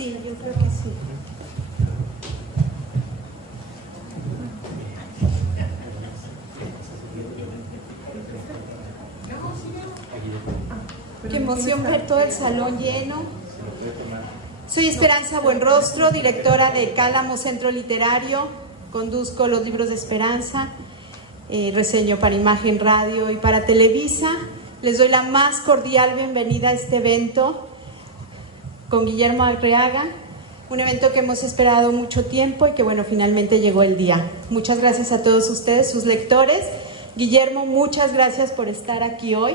Sí, yo creo que sí. Qué emoción ver todo el salón lleno. Soy Esperanza Buenrostro, directora de Cálamo Centro Literario. Conduzco los libros de Esperanza, reseño para Imagen Radio y para Televisa. Les doy la más cordial bienvenida a este evento con Guillermo Arriaga, un evento que hemos esperado mucho tiempo y que bueno, finalmente llegó el día. Muchas gracias a todos ustedes, sus lectores. Guillermo, muchas gracias por estar aquí hoy.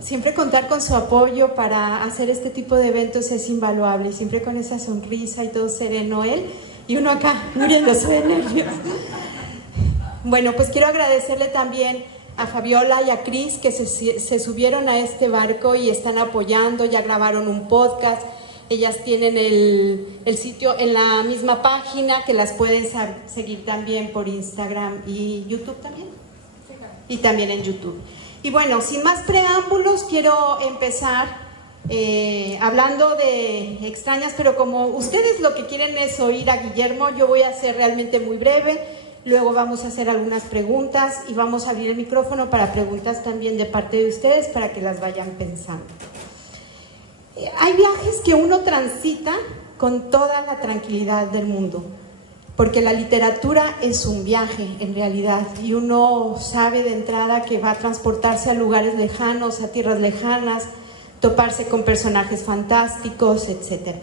Siempre contar con su apoyo para hacer este tipo de eventos es invaluable, y siempre con esa sonrisa y todo sereno él, y uno acá muriéndose de nervios. Bueno, pues quiero agradecerle también a Fabiola y a Cris que se subieron a este barco y están apoyando, ya grabaron un podcast. Ellas tienen el sitio en la misma página, que las pueden seguir también por Instagram y YouTube también. Y también en YouTube. Y bueno, sin más preámbulos, quiero empezar hablando de Extrañas, pero como ustedes lo que quieren es oír a Guillermo, yo voy a ser realmente muy breve. Luego vamos a hacer algunas preguntas y vamos a abrir el micrófono para preguntas también de parte de ustedes para que las vayan pensando. Hay viajes que uno transita con toda la tranquilidad del mundo, porque la literatura es un viaje en realidad, y uno sabe de entrada que va a transportarse a lugares lejanos, a tierras lejanas, toparse con personajes fantásticos, etc.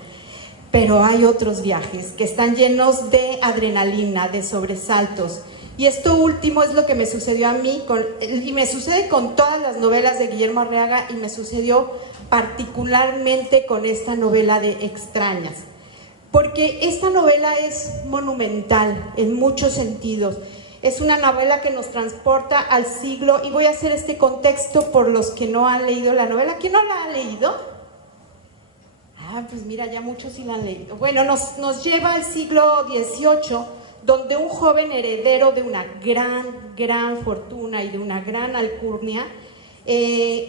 Pero hay otros viajes que están llenos de adrenalina, de sobresaltos, y esto último es lo que me sucedió a mí, y me sucede con todas las novelas de Guillermo Arriaga, y me sucedió particularmente con esta novela de Extrañas. Porque esta novela es monumental en muchos sentidos. Es una novela que nos transporta al siglo, y voy a hacer este contexto por los que no han leído la novela. ¿Quién no la ha leído? Ah, pues mira, ya muchos sí la han leído. Bueno, nos lleva al siglo XVIII, donde un joven heredero de una gran fortuna y de una gran alcurnia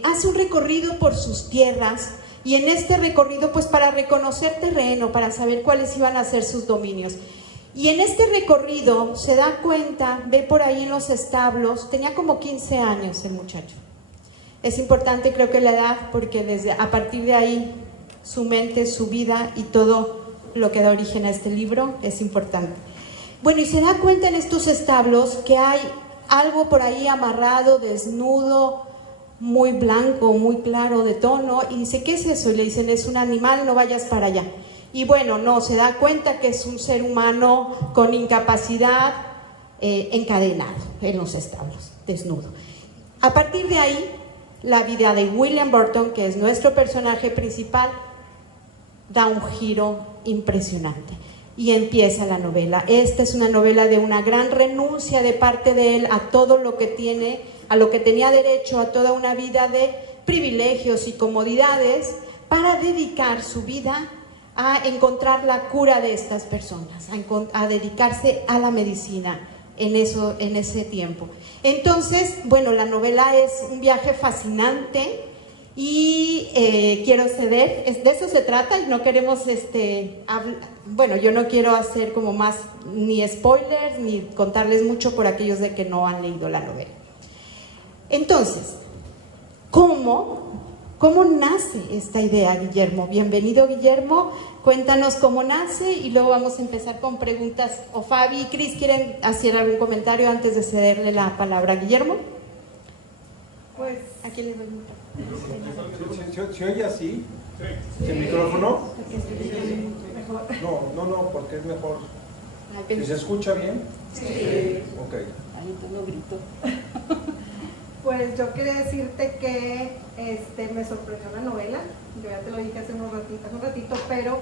hace un recorrido por sus tierras. Y en este recorrido, pues para reconocer terreno, para saber cuáles iban a ser sus dominios. Y en este recorrido se da cuenta, ve por ahí en los establos, tenía como 15 años el muchacho. Es importante, creo que la edad, porque a partir de ahí su mente, su vida y todo lo que da origen a este libro es importante. Bueno, y se da cuenta en estos establos que hay algo por ahí amarrado, desnudo, muy blanco, muy claro de tono, y dice, ¿qué es eso? Y le dicen, es un animal, no vayas para allá. Y bueno, no, se da cuenta que es un ser humano con incapacidad, encadenado en los establos, desnudo. A partir de ahí, la vida de William Burton, que es nuestro personaje principal, da un giro impresionante. Y empieza la novela. Esta es una novela de una gran renuncia de parte de él a todo lo que tiene, a lo que tenía derecho, a toda una vida de privilegios y comodidades, para dedicar su vida a encontrar la cura de estas personas, a dedicarse a la medicina en ese tiempo. Entonces, bueno, la novela es un viaje fascinante y quiero ceder, de eso se trata, y no queremos, bueno, yo no quiero hacer como más ni spoilers, ni contarles mucho por aquellos de que no han leído la novela. Entonces, ¿cómo nace esta idea, Guillermo? Bienvenido, Guillermo. Cuéntanos cómo nace y luego vamos a empezar con preguntas. O Fabi y Cris, ¿quieren hacer algún comentario antes de cederle la palabra a Guillermo? Pues, aquí les doy un ¿Se oye así? ¿El micrófono? No, porque es mejor. ¿Si se escucha bien? Sí. Ok. Ahí tú lo grito. pues yo quería decirte que me sorprendió la novela. Yo ya te lo dije hace un ratito, pero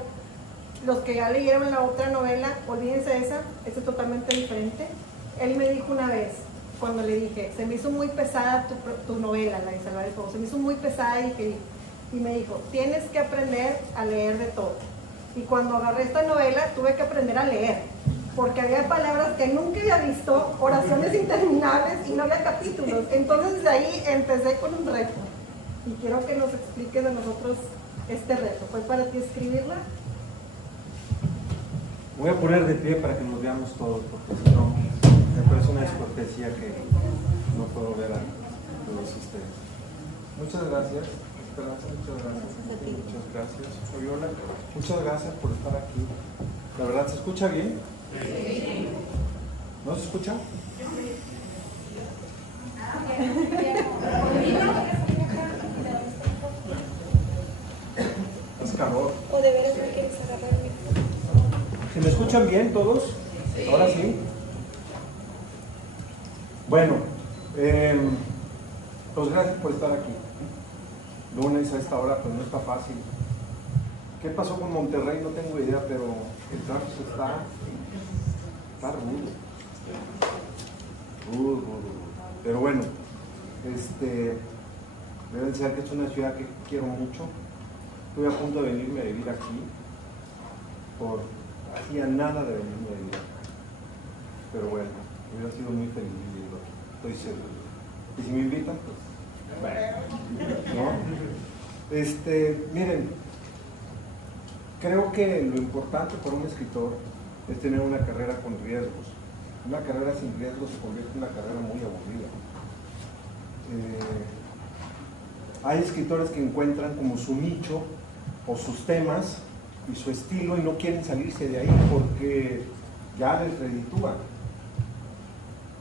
los que ya leyeron la otra novela, olvídense de esa es totalmente diferente. Él me dijo una vez, cuando le dije, se me hizo muy pesada tu novela, la de Salvar el Fuego, se me hizo muy pesada, y me dijo, tienes que aprender a leer de todo. Y cuando agarré esta novela, tuve que aprender a leer, porque había palabras que nunca había visto, oraciones interminables y no había capítulos. Entonces desde ahí empecé con un reto, y quiero que nos expliques a nosotros este reto. ¿Fue para ti escribirla? Voy a poner de pie para que nos veamos todos, porque si no, me parece una descortesía que no puedo ver a todos ustedes. Muchas gracias, Esperanza, muchas gracias. Muchas gracias, Fabiola. Muchas gracias por estar aquí. ¿La verdad se escucha bien? Sí. ¿No se escucha? Es calor. ¿O de veras no quieres agarrar el micrófono? ¿Se me escuchan bien todos? Sí. Ahora sí. Bueno, pues gracias por estar aquí. Lunes a esta hora, pues no está fácil. ¿Qué pasó con Monterrey? No tengo idea, pero el tráfico está rudo. Pero bueno, deben saber que es una ciudad que quiero mucho. Estuve a punto de venirme a vivir aquí, hacía nada de venirme a vivir acá. Pero bueno, hubiera sido muy feliz viviendo aquí, estoy seguro. Y si me invitan, pues bueno, ¿no? Miren, creo que lo importante para un escritor es tener una carrera con riesgos. Una carrera sin riesgos se convierte en una carrera muy aburrida. Hay escritores que encuentran como su nicho o sus temas y su estilo y no quieren salirse de ahí porque ya les reditúa.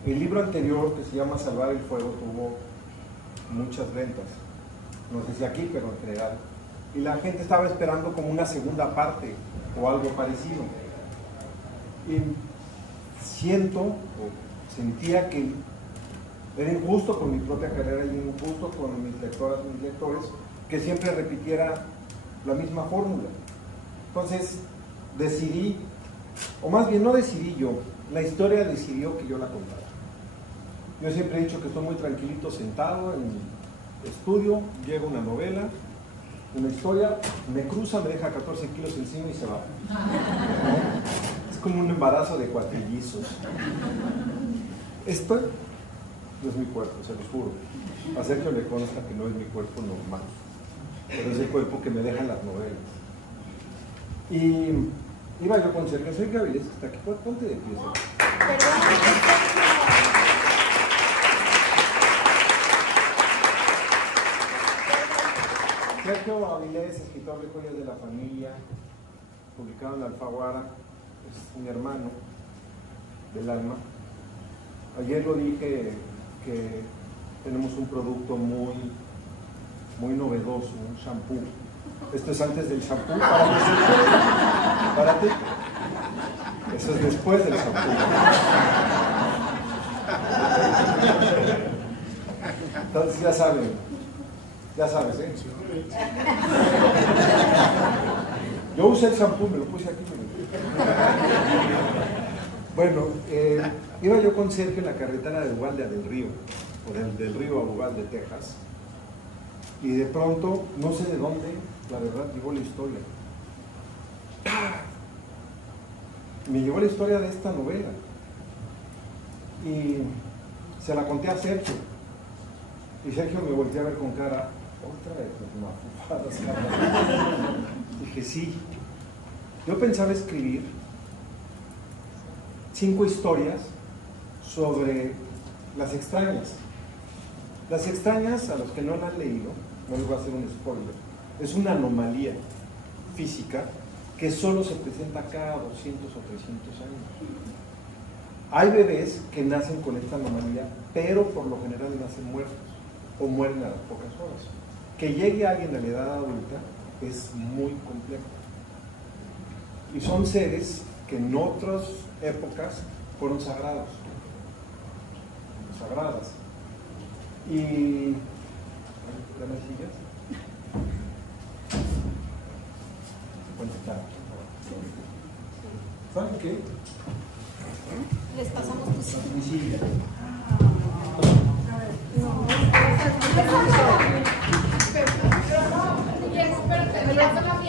El libro anterior, que se llama Salvar el Fuego, tuvo muchas ventas. No sé si aquí, pero en general. Y la gente estaba esperando como una segunda parte o algo parecido. Y sentía que era injusto con mi propia carrera y injusto con mis lectoras y mis lectores que siempre repitiera la misma fórmula. Entonces decidí, o más bien no decidí yo, la historia decidió que yo la contara. Yo siempre he dicho que estoy muy tranquilito sentado en mi estudio, llega una novela, una historia, me cruza, me deja 14 kilos encima y se va. ¿No? Es como un embarazo de cuatrillizos. Esto no es mi cuerpo, se los juro. A Sergio le consta que no es mi cuerpo normal, pero es el cuerpo que me dejan las novelas. Y iba yo con Sergio, soy Gabriel, que está aquí, ponte de pie. Sergio Avilés, escritor de Joyas de la Familia, publicado en la Alfaguara, es mi hermano del alma. Ayer lo dije que tenemos un producto muy novedoso, un shampoo. Esto es antes del shampoo, párate. Eso es después del shampoo. Entonces ya sabes, ¿eh? Yo usé el shampoo, me lo puse aquí. Bueno, iba yo con Sergio en la carretera de Uvalde del Río, o del Río a Uvalde, Texas, y de pronto, no sé de dónde, la verdad, llegó la historia. Me llegó la historia de esta novela, y se la conté a Sergio, y Sergio me volteó a ver con cara, otra vez, mafufadas. Dije, sí. Yo pensaba escribir 5 historias sobre las extrañas. Las extrañas, a los que no la han leído, no les voy a hacer un spoiler, es una anomalía física que solo se presenta cada 200 o 300 años. Hay bebés que nacen con esta anomalía, pero por lo general nacen muertos o mueren a las pocas horas. Que llegue alguien a la edad adulta es muy complejo. Y son seres que en otras épocas fueron sagradas. Y ¿las sillas? ¿Saben qué? Les pasamos tu silla. Mi silla.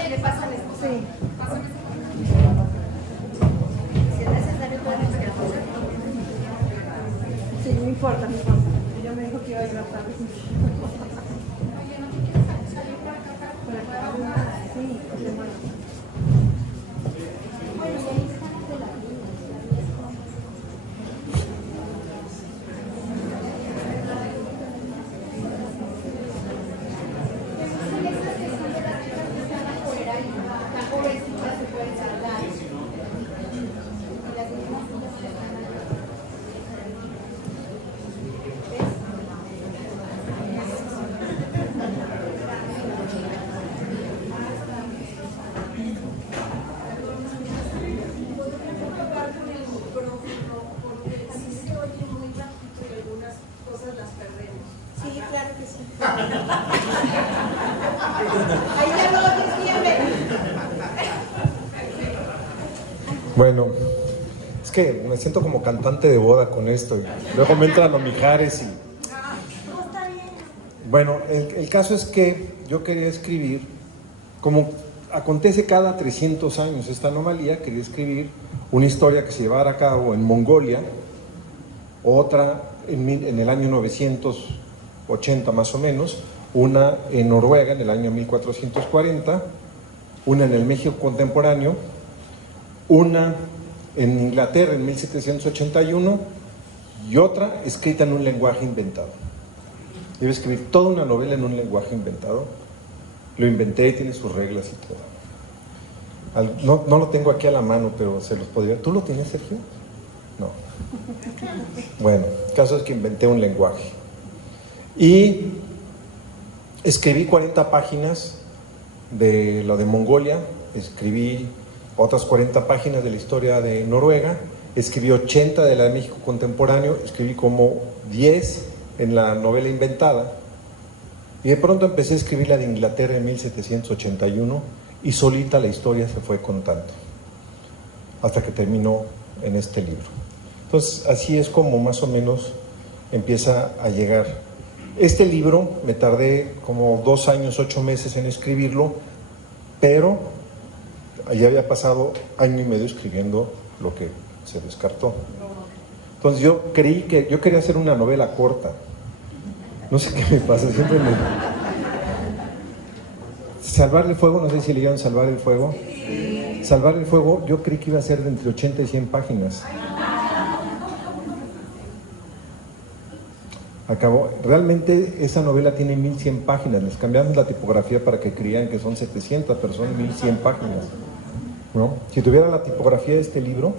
Le pasan esto. Sí. Sí, no importa. Ella me dijo que iba a llegar tarde. Sí, Bueno, es que me siento como cantante de boda con esto. Y luego me entran los mijares y... Bueno, el caso es que yo quería escribir, como acontece cada 300 años esta anomalía, quería escribir una historia que se llevara a cabo en Mongolia, otra en el año 980 más o menos, una en Noruega en el año 1440, una en el México contemporáneo, una en Inglaterra en 1781 y otra escrita en un lenguaje inventado. Iba a escribir toda una novela en un lenguaje inventado. Lo inventé y tiene sus reglas y todo. No lo tengo aquí a la mano, pero se los podría... ¿Tú lo tienes, Sergio? No. Bueno, el caso es que inventé un lenguaje. Y escribí 40 páginas de lo de Mongolia, escribí otras 40 páginas de la historia de Noruega, escribí 80 de la de México contemporáneo, escribí como 10 en la novela inventada, y de pronto empecé a escribir la de Inglaterra en 1781 y solita la historia se fue contando hasta que terminó en este libro. Entonces así es como más o menos empieza a llegar. Este libro me tardé como 2 años, 8 meses en escribirlo, pero ya había pasado 1 año y medio escribiendo lo que se descartó. Entonces yo creí que yo quería hacer una novela corta. No sé qué me pasa, siempre me... Salvar el fuego, no sé si leyeron Salvar el fuego. Salvar el fuego, yo creí que iba a ser de entre 80 y 100 páginas. Acabó, realmente esa novela tiene 1100 páginas, les cambiamos la tipografía para que crean que son 700, pero son 1100 páginas, ¿no? Si tuviera la tipografía de este libro,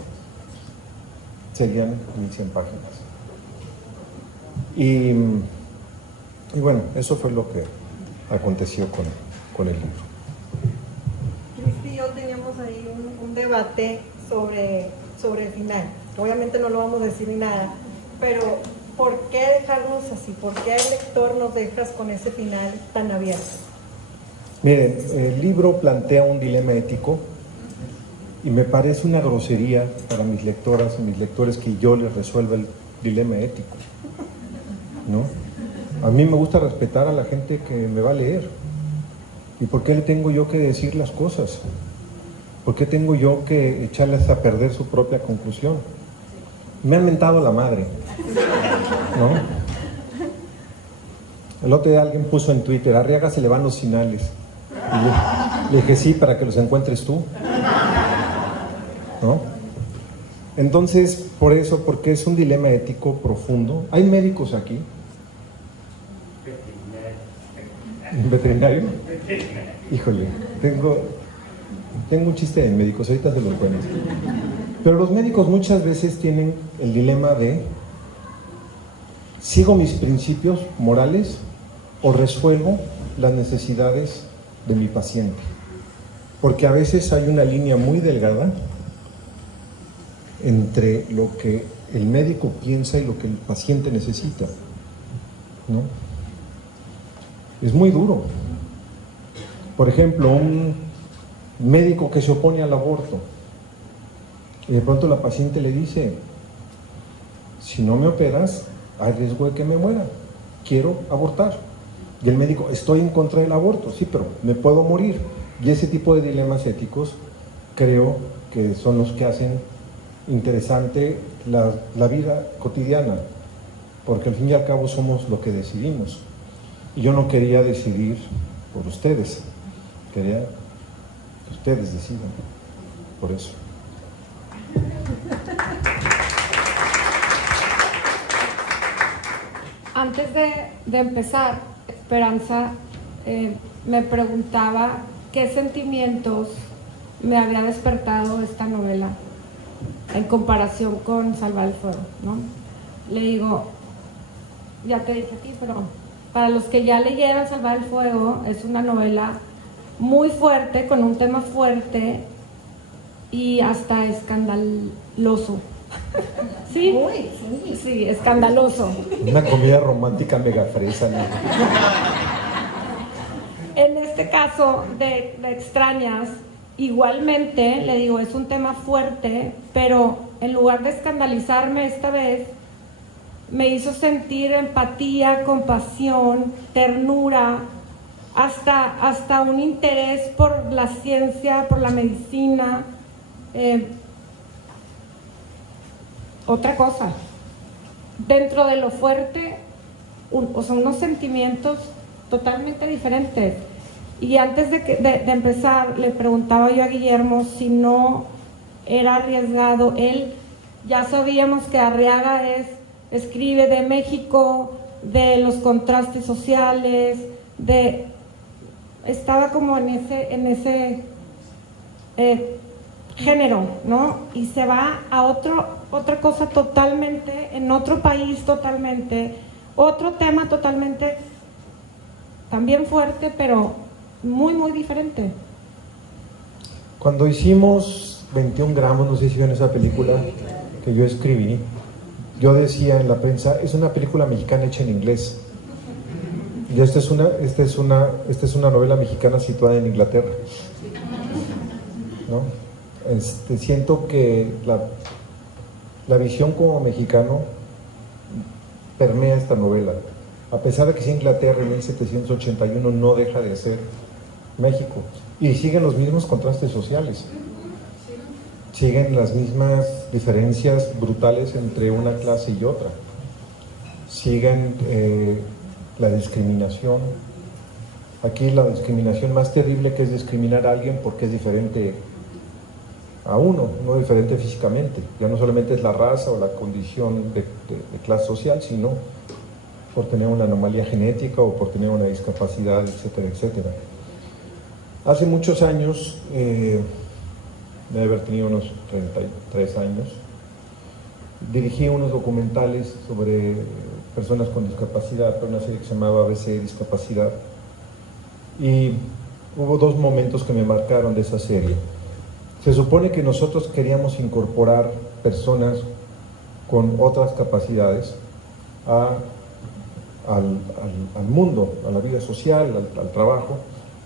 serían 1100 páginas. Y bueno, eso fue lo que aconteció con el libro. Cristi y yo teníamos ahí un debate sobre el final. Obviamente no lo vamos a decir ni nada, pero ¿por qué dejarnos así? ¿Por qué al lector nos dejas con ese final tan abierto? Miren, el libro plantea un dilema ético y me parece una grosería para mis lectoras y mis lectores que yo les resuelva el dilema ético, ¿no? A mí me gusta respetar a la gente que me va a leer. ¿Y por qué le tengo yo que decir las cosas? ¿Por qué tengo yo que echarles a perder su propia conclusión? Me han mentado la madre, ¿no? El otro día alguien puso en Twitter, a Arriaga se le van los finales. Y le dije, sí, para que los encuentres tú, ¿no? Entonces, por eso, porque es un dilema ético profundo. ¿Hay médicos aquí? ¿Veterinario? Híjole, tengo un chiste de médicos, ahorita se los cuento. Pero los médicos muchas veces tienen el dilema de ¿sigo mis principios morales o resuelvo las necesidades de mi paciente? Porque a veces hay una línea muy delgada entre lo que el médico piensa y lo que el paciente necesita, ¿no? Es muy duro. Por ejemplo, un médico que se opone al aborto y de pronto la paciente le dice, si no me operas, hay riesgo de que me muera, quiero abortar. Y el médico, estoy en contra del aborto, sí, pero me puedo morir. Y ese tipo de dilemas éticos creo que son los que hacen interesante la vida cotidiana, porque al fin y al cabo somos lo que decidimos. Y yo no quería decidir por ustedes, quería que ustedes decidan, por eso. Antes de empezar, Esperanza me preguntaba qué sentimientos me había despertado esta novela en comparación con Salvar el Fuego, ¿no? Le digo, ya te dije a ti, pero para los que ya leyeron Salvar el Fuego, es una novela muy fuerte, con un tema fuerte y hasta escandaloso. ¿Sí? Uy, Sí, escandaloso. Una comedia romántica mega fresa, ¿no? En este caso de Extrañas, igualmente, le digo, es un tema fuerte, pero en lugar de escandalizarme esta vez, me hizo sentir empatía, compasión, ternura, hasta un interés por la ciencia, por la medicina, otra cosa. Dentro de lo fuerte, unos sentimientos totalmente diferentes. Y antes de empezar, le preguntaba yo a Guillermo si no era arriesgado. Él, ya sabíamos que Arriaga escribe de México, de los contrastes sociales, estaba como en ese género, ¿no? Y se va a otra cosa totalmente, en otro país totalmente, otro tema totalmente, también fuerte, pero muy, muy diferente. Cuando hicimos 21 gramos, no sé si ven esa película que yo escribí, yo decía en la prensa, es una película mexicana hecha en inglés. Y esta es una novela mexicana situada en Inglaterra, ¿no? Siento que la visión como mexicano permea esta novela. A pesar de que sea Inglaterra en 1781, no deja de ser México. Y siguen los mismos contrastes sociales. Siguen las mismas diferencias brutales entre una clase y otra. Siguen la discriminación. Aquí la discriminación más terrible, que es discriminar a alguien porque es diferente a uno, no diferente físicamente. Ya no solamente es la raza o la condición de clase social, sino por tener una anomalía genética o por tener una discapacidad, etcétera, etcétera. Hace muchos años, debe haber tenido unos 33 años, dirigí unos documentales sobre personas con discapacidad, para una serie que se llamaba ABC Discapacidad, y hubo dos momentos que me marcaron de esa serie. Se supone que nosotros queríamos incorporar personas con otras capacidades al mundo, a la vida social, al trabajo,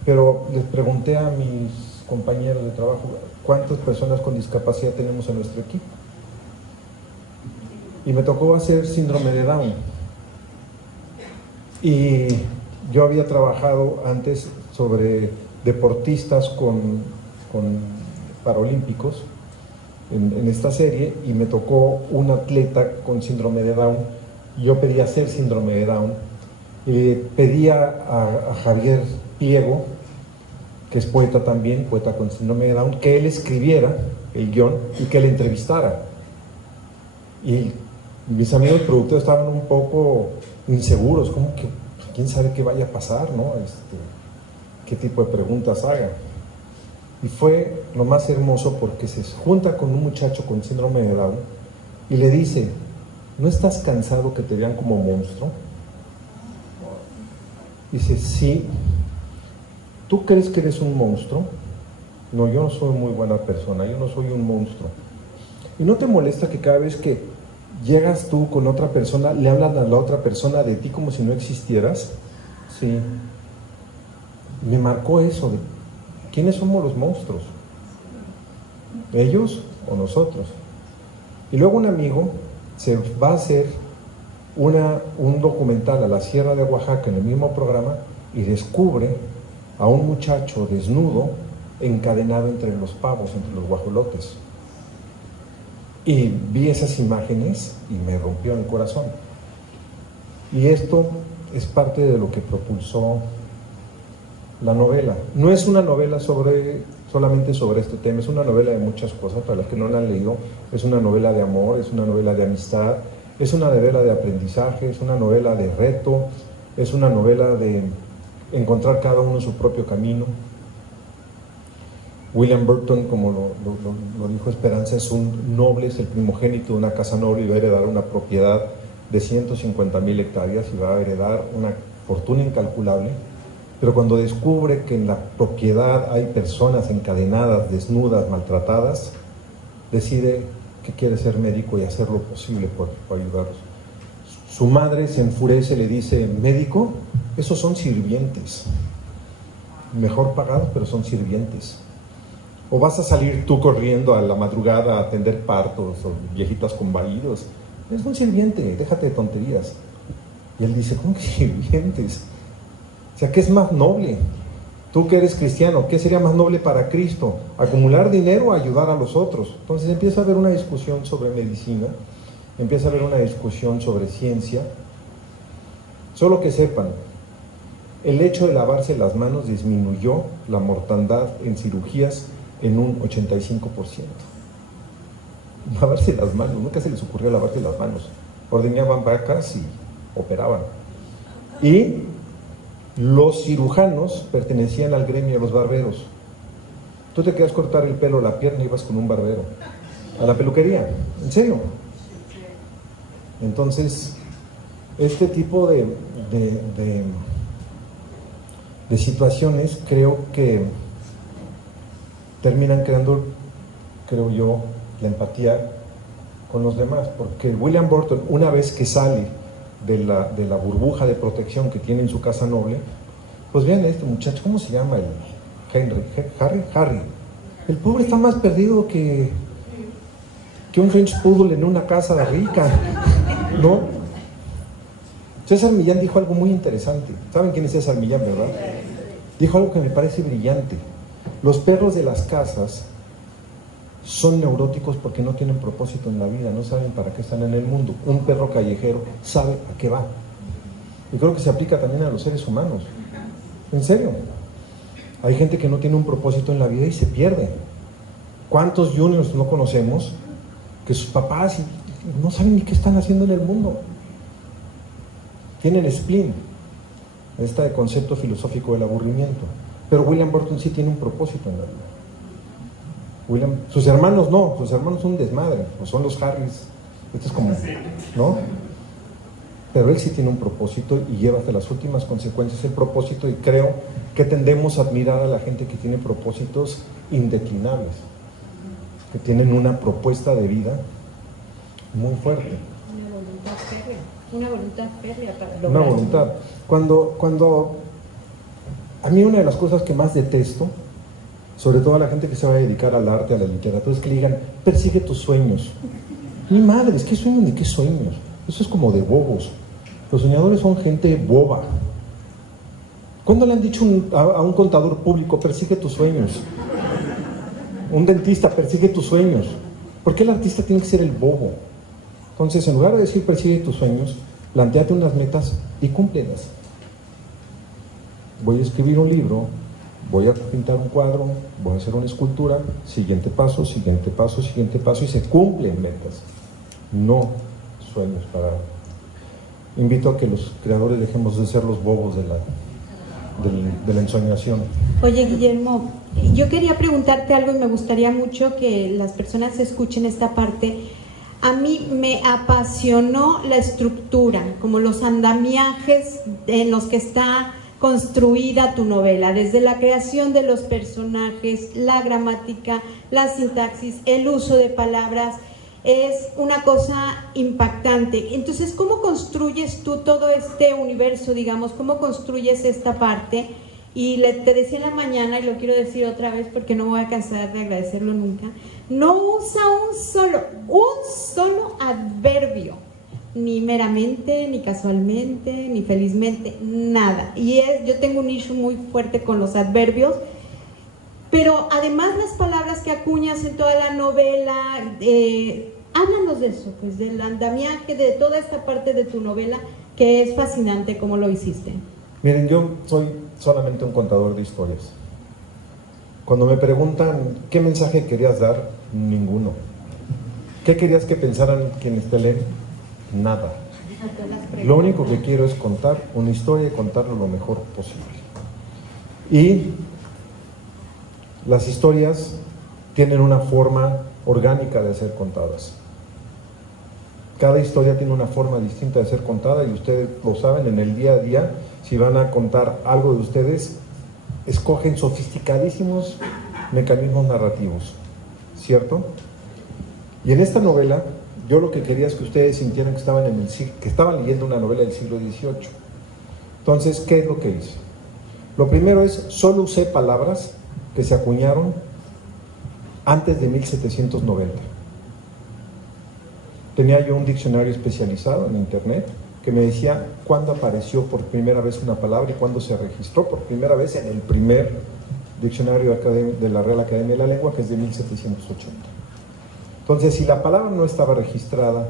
pero les pregunté a mis compañeros de trabajo, ¿cuántas personas con discapacidad tenemos en nuestro equipo? Y me tocó hacer síndrome de Down. Y yo había trabajado antes sobre deportistas con paralímpicos en esta serie, y me tocó un atleta con síndrome de Down. Yo pedí hacer síndrome de Down, y pedí a Javier Piego, que es poeta también, poeta con síndrome de Down, que él escribiera el guión y que le entrevistara. Y mis amigos productores estaban un poco inseguros, como que quién sabe qué vaya a pasar, ¿no? Qué tipo de preguntas haga. Y fue lo más hermoso porque se junta con un muchacho con síndrome de Down y le dice, ¿no estás cansado que te vean como monstruo? Dice, sí. ¿Tú crees que eres un monstruo? No, yo no soy muy buena persona, yo no soy un monstruo. ¿Y no te molesta que cada vez que llegas tú con otra persona, le hablan a la otra persona de ti como si no existieras? Sí. Me marcó eso de ¿quiénes somos los monstruos? ¿Ellos o nosotros? Y luego un amigo se va a hacer un documental a la Sierra de Oaxaca en el mismo programa y descubre a un muchacho desnudo encadenado entre los pavos, entre los guajolotes. Y vi esas imágenes y me rompió el corazón. Y esto es parte de lo que propulsó la novela. No es una novela solamente sobre este tema, es una novela de muchas cosas. Para los que no la han leído, es una novela de amor, es una novela de amistad, es una novela de aprendizaje, es una novela de reto, es una novela de encontrar cada uno su propio camino. William Burton, como lo dijo Esperanza, es un noble, es el primogénito de una casa noble y va a heredar una propiedad de 150,000 hectáreas y va a heredar una fortuna incalculable. Pero cuando descubre que en la propiedad hay personas encadenadas, desnudas, maltratadas, decide que quiere ser médico y hacer lo posible por ayudarlos. Su madre se enfurece, le dice, médico, esos son sirvientes, mejor pagados, pero son sirvientes. ¿O vas a salir tú corriendo a la madrugada a atender partos o viejitas con vaídos? Es un sirviente, déjate de tonterías. Y él dice, ¿cómo que sirvientes? O sea, ¿qué es más noble? Tú que eres cristiano, ¿qué sería más noble para Cristo? ¿Acumular dinero o ayudar a los otros? Entonces empieza a haber una discusión sobre medicina, empieza a haber una discusión sobre ciencia. Solo que sepan, el hecho de lavarse las manos disminuyó la mortandad en cirugías en un 85%. Lavarse las manos, nunca se les ocurrió lavarse las manos. Ordeñaban vacas y operaban. Y los cirujanos pertenecían al gremio de los barberos. Tú te querías cortar el pelo, la pierna, ibas con un barbero a la peluquería, en serio. Entonces, este tipo de situaciones creo que terminan creando, creo yo, la empatía con los demás, porque William Burton, una vez que sale de la burbuja de protección que tiene en su casa noble, pues vean a este muchacho, ¿cómo se llama? Harry. El pobre está más perdido que un French Poodle en una casa rica, ¿no? César Millán dijo algo muy interesante. ¿Saben quién es César Millán, verdad? Dijo algo que me parece brillante. Los perros de las casas son neuróticos porque no tienen propósito en la vida, no saben para qué están en el mundo. Un perro callejero sabe a qué va. Y creo que se aplica también a los seres humanos. En serio. Hay gente que no tiene un propósito en la vida y se pierde. ¿Cuántos juniors no conocemos que sus papás no saben ni qué están haciendo en el mundo? Tienen spleen, este concepto filosófico del aburrimiento. Pero William Burton sí tiene un propósito en la vida. Sus hermanos no, sus hermanos son un desmadre, o son los Harrys, esto es como, ¿no? Pero él sí tiene un propósito y lleva hasta las últimas consecuencias el propósito, y creo que tendemos a admirar a la gente que tiene propósitos indeclinables, que tienen una propuesta de vida muy fuerte. Una voluntad férrea para lograr. Una voluntad. Cuando a mí una de las cosas que más detesto, sobre todo a la gente que se va a dedicar al arte, a la literatura, es que le digan, persigue tus sueños. Mi madre, ¿qué sueños ni qué sueños? Eso es como de bobos. Los soñadores son gente boba. ¿Cuándo le han dicho a un contador público, persigue tus sueños? Un dentista, persigue tus sueños. ¿Por qué el artista tiene que ser el bobo? Entonces, en lugar de decir persigue tus sueños, plantéate unas metas y cúmplelas. Voy a escribir un libro, voy a pintar un cuadro, voy a hacer una escultura, siguiente paso, siguiente paso, siguiente paso, y se cumplen metas, no sueños. Invito a que los creadores dejemos de ser los bobos de la ensoñación. Oye, Guillermo, yo quería preguntarte algo y me gustaría mucho que las personas escuchen esta parte. A mí me apasionó la estructura, como los andamiajes en los que está construida tu novela, desde la creación de los personajes, la gramática, la sintaxis, el uso de palabras, es una cosa impactante. Entonces, ¿cómo construyes tú todo este universo, digamos? ¿Cómo construyes esta parte? Y te decía en la mañana, y lo quiero decir otra vez porque no me voy a cansar de agradecerlo nunca, no usa un solo adverbio, ni meramente, ni casualmente, ni felizmente, nada. Y yo tengo un issue muy fuerte con los adverbios, pero además las palabras que acuñas en toda la novela, háblanos de eso, pues del andamiaje, de toda esta parte de tu novela que es fascinante, ¿cómo lo hiciste? Miren, yo soy solamente un contador de historias. Cuando me preguntan qué mensaje querías dar, ninguno. ¿Qué querías que pensaran quienes te leen? Nada. Lo único que quiero es contar una historia y contarlo lo mejor posible. Y las historias tienen una forma orgánica de ser contadas. Cada historia tiene una forma distinta de ser contada, y ustedes lo saben en el día a día. Si van a contar algo de ustedes, escogen sofisticadísimos mecanismos narrativos, ¿cierto? Y en esta novela, yo lo que quería es que ustedes sintieran que estaban leyendo una novela del siglo XVIII. Entonces, ¿qué es lo que hice? Lo primero es, solo usé palabras que se acuñaron antes de 1790. Tenía yo un diccionario especializado en internet que me decía cuándo apareció por primera vez una palabra y cuándo se registró por primera vez en el primer diccionario de la Real Academia de la Lengua, que es de 1780. Entonces, si la palabra no estaba registrada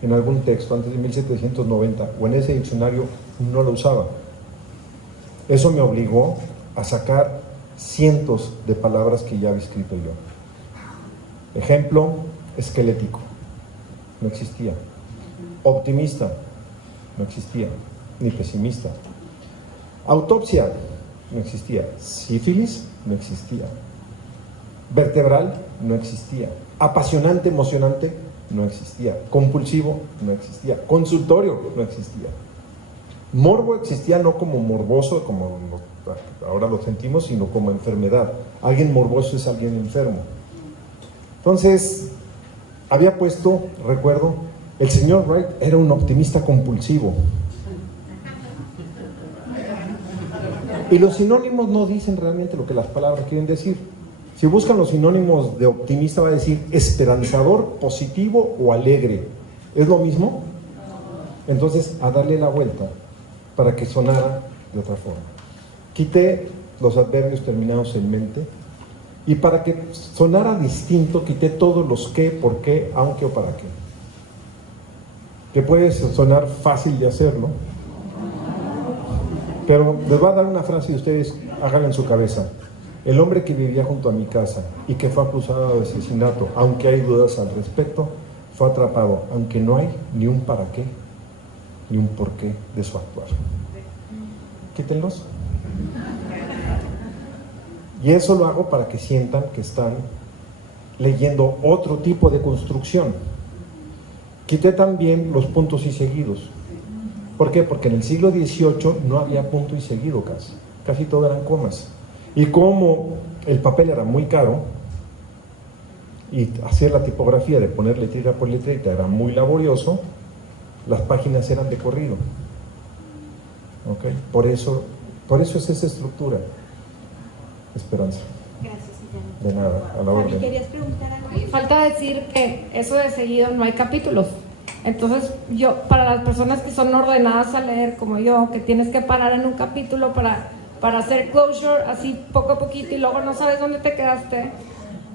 en algún texto antes de 1790 o en ese diccionario, no lo usaba. Eso me obligó a sacar cientos de palabras que ya había escrito yo. Ejemplo, esquelético. No existía. Optimista, no existía, ni pesimista. Autopsia, no existía. Sífilis, no existía. Vertebral, no existía. Apasionante, emocionante, no existía. Compulsivo, no existía. Consultorio, no existía. Morbo existía no como morboso, como ahora lo sentimos, sino como enfermedad. Alguien morboso es alguien enfermo. Entonces, había puesto, recuerdo, el señor Wright era un optimista compulsivo. Y los sinónimos no dicen realmente lo que las palabras quieren decir. Si buscan los sinónimos de optimista, va a decir esperanzador, positivo o alegre. ¿Es lo mismo? Entonces, a darle la vuelta para que sonara de otra forma. Quité los adverbios terminados en mente y para que sonara distinto, quité todos los qué, por qué, aunque o para qué. Que puede sonar fácil de hacerlo, pero les voy a dar una frase y ustedes háganla en su cabeza. El hombre que vivía junto a mi casa y que fue acusado de asesinato, aunque hay dudas al respecto, fue atrapado, aunque no hay ni un para qué, ni un por qué de su actuar. Quítenlos. Y eso lo hago para que sientan que están leyendo otro tipo de construcción. Quité también los puntos y seguidos. ¿Por qué? Porque en el siglo XVIII no había punto y seguido casi todo eran comas. Y como el papel era muy caro y hacer la tipografía de poner letrita por letrita era muy laborioso, las páginas eran de corrido. ¿Okay? Por eso es esa estructura. Esperanza. Gracias, Illano. De nada, a la Fabi, orden. ¿querías preguntar algo? Falta decir que eso de seguido no hay capítulos. Entonces, yo, para las personas que son ordenadas a leer, como yo, que tienes que parar en un capítulo para hacer closure así poco a poquito y luego no sabes dónde te quedaste,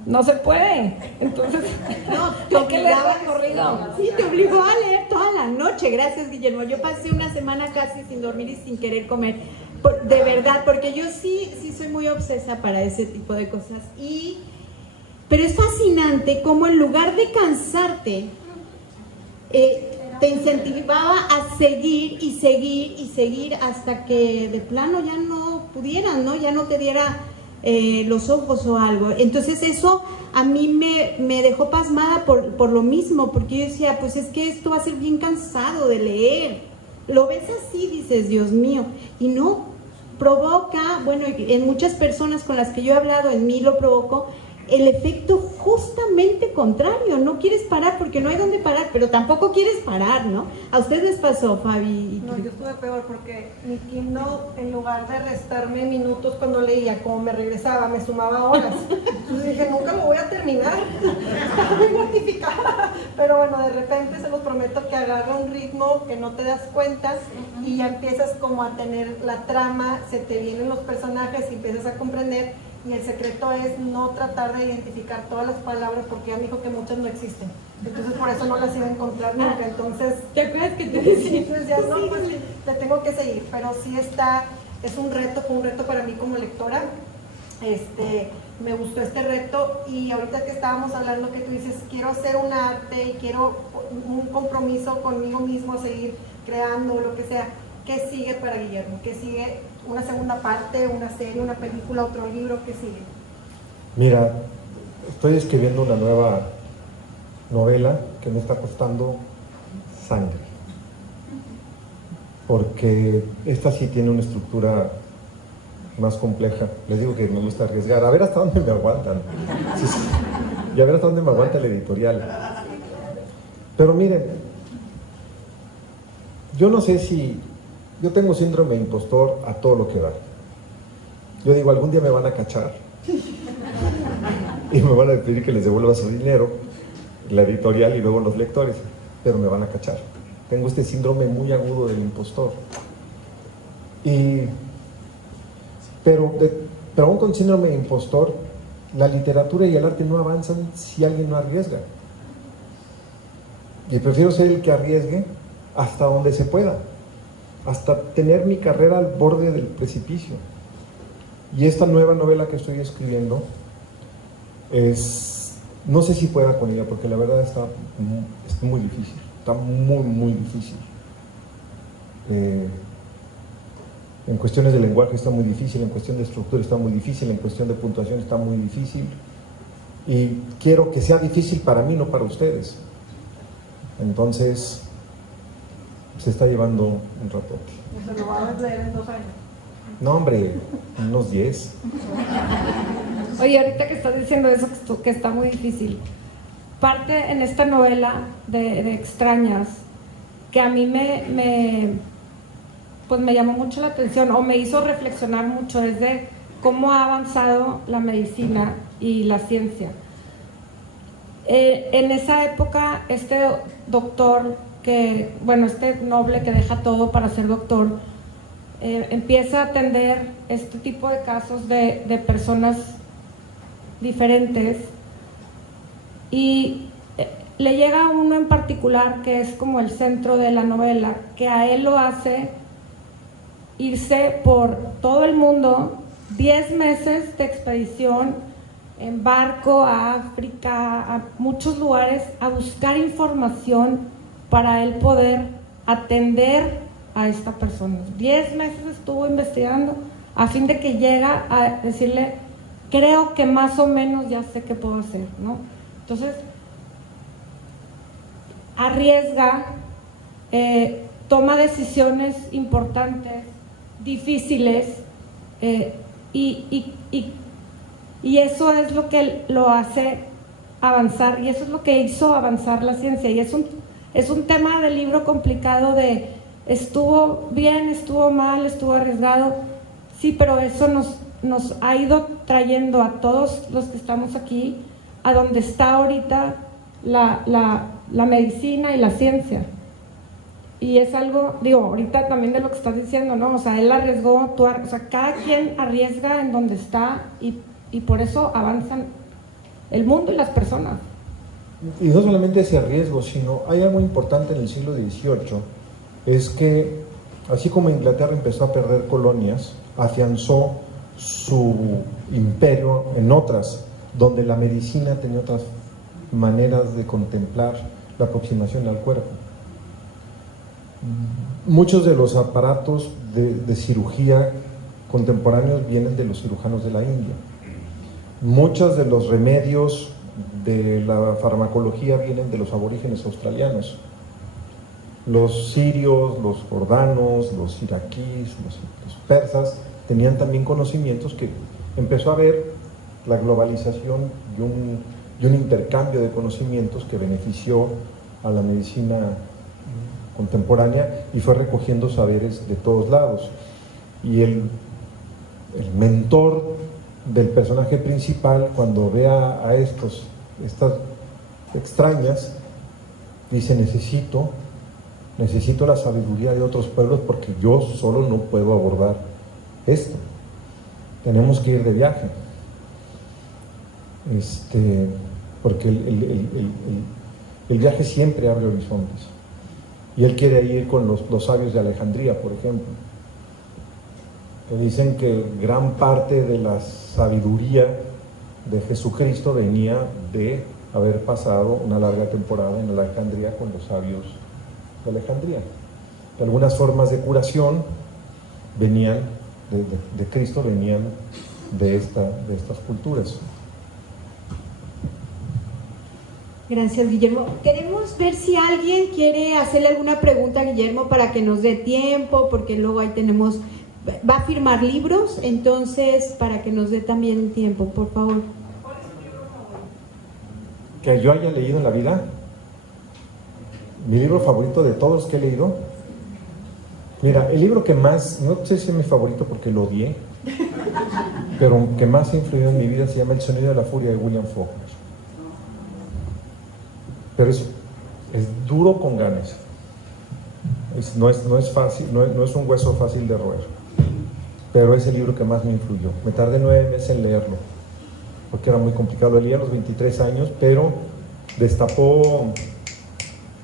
no se puede. Entonces, No, hay que leer de corrido. Sí, te obligó a leer toda la noche. Gracias, Guillermo. Yo pasé una semana casi sin dormir y sin querer comer. De verdad, porque yo sí soy muy obsesa para ese tipo de cosas. Pero es fascinante cómo en lugar de cansarte, te incentivaba a seguir y seguir y seguir hasta que de plano ya no pudieras, ¿no? Ya no te diera los ojos o algo. Entonces eso a mí me dejó pasmada por lo mismo, porque yo decía, pues es que esto va a ser bien cansado de leer. Lo ves así, dices, Dios mío, y no, provoca, bueno, en muchas personas con las que yo he hablado, en mí lo provocó, el efecto justamente contrario. No quieres parar porque no hay dónde parar, pero tampoco quieres parar, ¿no? ¿A ustedes les pasó, Fabi? No, yo estuve peor porque mi Kindle, en lugar de restarme minutos cuando leía, como me regresaba, me sumaba horas. Entonces dije, nunca lo voy a terminar. Estaba muy mortificada. Pero bueno, de repente se los prometo que agarra un ritmo que no te das cuenta y ya empiezas como a tener la trama, se te vienen los personajes y empiezas a comprender. Y el secreto es no tratar de identificar todas las palabras, porque ya me dijo que muchas no existen. Entonces por eso no las iba a encontrar nunca. Entonces, ¿te acuerdas que te decía? pues ya no, pues te tengo que seguir. Pero sí es un reto, fue un reto para mí como lectora. Me gustó este reto, y ahorita que estábamos hablando que tú dices, quiero hacer un arte y quiero un compromiso conmigo mismo, seguir creando, lo que sea. ¿Qué sigue para Guillermo? ¿Qué sigue? ¿Una segunda parte, una serie, una película, otro libro? ¿Qué sigue? Mira, estoy escribiendo una nueva novela que me está costando sangre, porque esta sí tiene una estructura más compleja. Les digo que me gusta arriesgar, a ver hasta dónde me aguantan. Sí, sí. Y a ver hasta dónde me aguanta el editorial. Pero miren, yo no sé si... Yo tengo síndrome de impostor a todo lo que da. Yo digo, algún día me van a cachar. y me van a pedir que les devuelva su dinero, la editorial y luego los lectores, pero me van a cachar. Tengo este síndrome muy agudo del impostor. Pero aún con síndrome de impostor, la literatura y el arte no avanzan si alguien no arriesga. Y prefiero ser el que arriesgue hasta donde se pueda, hasta tener mi carrera al borde del precipicio. Y esta nueva novela que estoy escribiendo no sé si pueda con ella, porque la verdad está muy difícil, está muy difícil. En cuestiones de lenguaje está muy difícil, en cuestión de estructura está muy difícil, en cuestión de puntuación está muy difícil. Y quiero que sea difícil para mí, no para ustedes. Entonces, se está llevando un ratote. ¿Se lo va a leer en 2 años? No, hombre, unos 10. Oye, ahorita que estás diciendo eso, que está muy difícil, parte en esta novela de Extrañas, que a mí pues me llamó mucho la atención o me hizo reflexionar mucho, es de cómo ha avanzado la medicina y la ciencia. En esa época, este doctor este noble que deja todo para ser doctor, empieza a atender este tipo de casos de personas diferentes y le llega a uno en particular que es como el centro de la novela, que a él lo hace irse por todo el mundo, 10 meses de expedición en barco a África, a muchos lugares, a buscar información para él poder atender a esta persona. 10 meses estuvo investigando a fin de que llega a decirle, creo que más o menos ya sé qué puedo hacer, ¿no? Entonces, arriesga, toma decisiones importantes, difíciles, y eso es lo que lo hace avanzar, y eso es lo que hizo avanzar la ciencia. Y es un tema del libro complicado de estuvo bien, estuvo mal, estuvo arriesgado, sí, pero eso nos ha ido trayendo a todos los que estamos aquí a donde está ahorita la medicina y la ciencia. Y es algo, digo, ahorita también de lo que estás diciendo, ¿no? O sea, él arriesgó, o sea, cada quien arriesga en donde está y por eso avanzan el mundo y las personas. Y no solamente ese riesgo, sino hay algo importante en el siglo XVIII, es que así como Inglaterra empezó a perder colonias, afianzó su imperio en otras, donde la medicina tenía otras maneras de contemplar la aproximación al cuerpo. Muchos de los aparatos de cirugía contemporáneos vienen de los cirujanos de la India. Muchos de los remedios de la farmacología vienen de los aborígenes australianos. Los sirios, los jordanos, los iraquíes, los persas tenían también conocimientos que empezó a haber la globalización y un intercambio de conocimientos que benefició a la medicina contemporánea y fue recogiendo saberes de todos lados. Y el mentor del personaje principal, cuando ve a estas extrañas, dice: necesito la sabiduría de otros pueblos porque yo solo no puedo abordar esto. Tenemos que ir de viaje. Porque el viaje siempre abre horizontes. Y él quiere ir con los sabios de Alejandría, por ejemplo, que dicen que gran parte de la sabiduría de Jesucristo venía de haber pasado una larga temporada en Alejandría con los sabios de Alejandría. Que algunas formas de curación venían de Cristo, venían de estas culturas. Gracias, Guillermo. Queremos ver si alguien quiere hacerle alguna pregunta a Guillermo para que nos dé tiempo, porque luego ahí va a firmar libros, entonces para que nos dé también tiempo, por favor. Que yo haya leído en la vida, mi libro favorito de todos que he leído. Mira, el libro que más, no sé si es mi favorito porque lo odié, pero que más ha influido en mi vida se llama El sonido de la furia de William Faulkner. Pero es duro con ganas. No es fácil, no es un hueso fácil de roer. Pero es el libro que más me influyó. Me tardé 9 meses en leerlo, porque era muy complicado. Lo leí a los 23 años, pero destapó,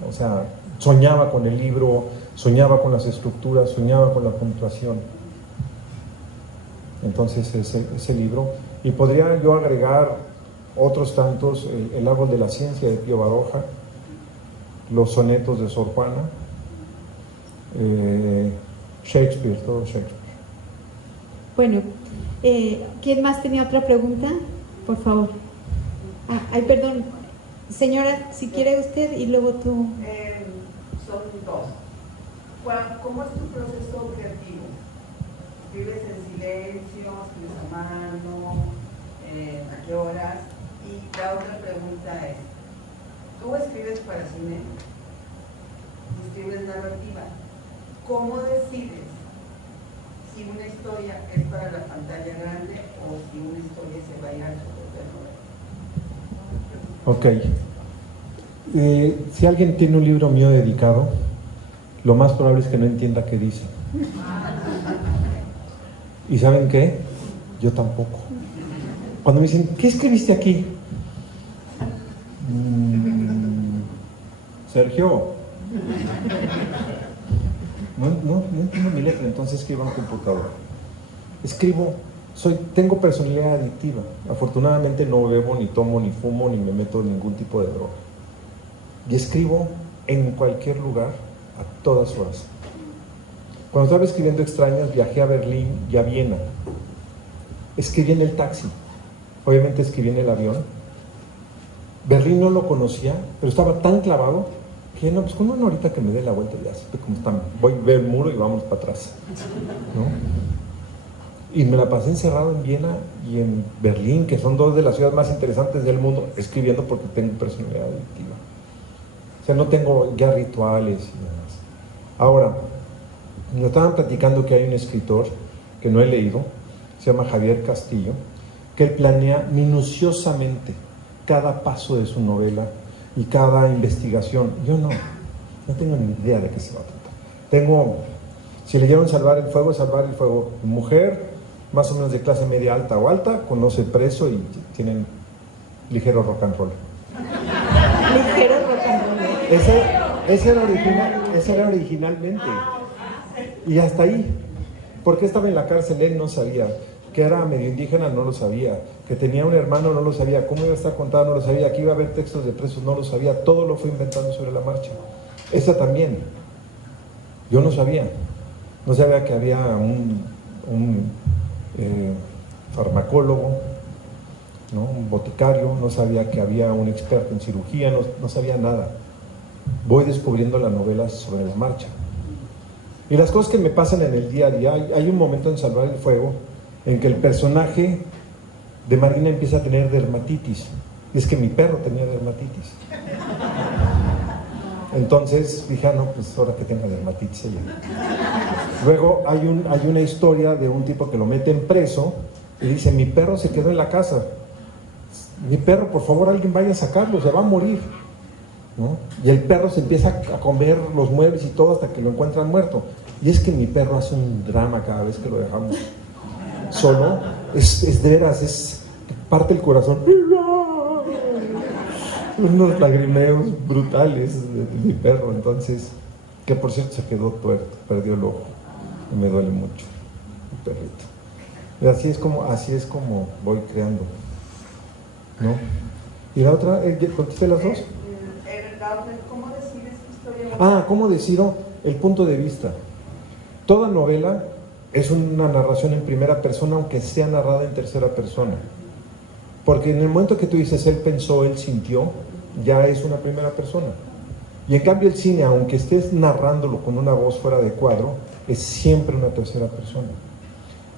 o sea, soñaba con el libro, soñaba con las estructuras, soñaba con la puntuación. Entonces ese libro, y podría yo agregar otros tantos, el árbol de la ciencia de Pío Baroja, los sonetos de Sor Juana, Shakespeare, todo Shakespeare. Bueno, ¿quién más tenía otra pregunta? Por favor. Ay, perdón. Señora, si quiere usted y luego tú. Son dos. ¿Cómo es tu proceso creativo? ¿Escribes en silencio? ¿Escribes a mano? ¿A qué horas? Y la otra pregunta es, ¿tú escribes para cine? ¿Escribes narrativa? ¿Cómo decides si una historia es para la pantalla grande o si una historia se va a ir al Ok. Si alguien tiene un libro mío dedicado, lo más probable es que no entienda qué dice. ¿Y saben qué? Yo tampoco. Cuando me dicen, ¿qué escribiste aquí? Sergio, no entiendo mi letra, entonces escribo en computadora. Tengo personalidad adictiva. Afortunadamente no bebo, ni tomo, ni fumo, ni me meto en ningún tipo de droga. Y escribo en cualquier lugar, a todas horas. Cuando estaba escribiendo Extrañas, viajé a Berlín y a Viena. Escribí en el taxi. Obviamente escribí en el avión. Berlín no lo conocía, pero estaba tan clavado que no, pues con una horita que me dé la vuelta ya sé cómo están. Voy a ver el muro y vamos para atrás, ¿no? Y me la pasé encerrado en Viena y en Berlín, que son dos de las ciudades más interesantes del mundo, escribiendo porque tengo personalidad adictiva. O sea, no tengo ya rituales y demás. Ahora, me estaban platicando que hay un escritor que no he leído, se llama Javier Castillo, que él planea minuciosamente cada paso de su novela y cada investigación. Yo no tengo ni idea de qué se va a tratar. Si leyeron Salvar el Fuego, mujer, más o menos de clase media alta o alta, conoce preso y tienen ligero rock and roll. Ligero rock and roll. Ese era originalmente. Y hasta ahí. ¿Por qué estaba en la cárcel? Él no sabía. Que era medio indígena, no lo sabía. Que tenía un hermano, no lo sabía. Cómo iba a estar contado, no lo sabía. Que iba a haber textos de presos, no lo sabía. Todo lo fue inventando sobre la marcha. Esta también. Yo no sabía. No sabía que había un farmacólogo, ¿no? Un boticario. No sabía que había un experto en cirugía. No sabía nada. Voy descubriendo la novela sobre la marcha. Y las cosas que me pasan en el día a día. Hay un momento en Salvar el Fuego en que el personaje de Marina empieza a tener dermatitis. Y es que mi perro tenía dermatitis. Entonces dije, no, pues ahora que tenga dermatitis ella. Luego hay una historia de un tipo que lo meten preso y dice, mi perro se quedó en la casa. Mi perro, por favor, alguien vaya a sacarlo, se va a morir, ¿no? Y el perro se empieza a comer los muebles y todo hasta que lo encuentran muerto. Y es que mi perro hace un drama cada vez que lo dejamos solo. Es de veras, parte el corazón. Unos lagrimeos brutales de mi perro. Entonces, que por cierto se quedó tuerto, perdió el ojo y me duele mucho el perrito. Y así es como voy creando, ¿no? Y la otra, ¿contesté las dos? ¿Cómo decides tu historia? ¿Cómo decido? El punto de vista. Toda novela es una narración en primera persona, aunque sea narrada en tercera persona. Porque en el momento que tú dices, él pensó, él sintió, ya es una primera persona. Y en cambio el cine, aunque estés narrándolo con una voz fuera de cuadro, es siempre una tercera persona.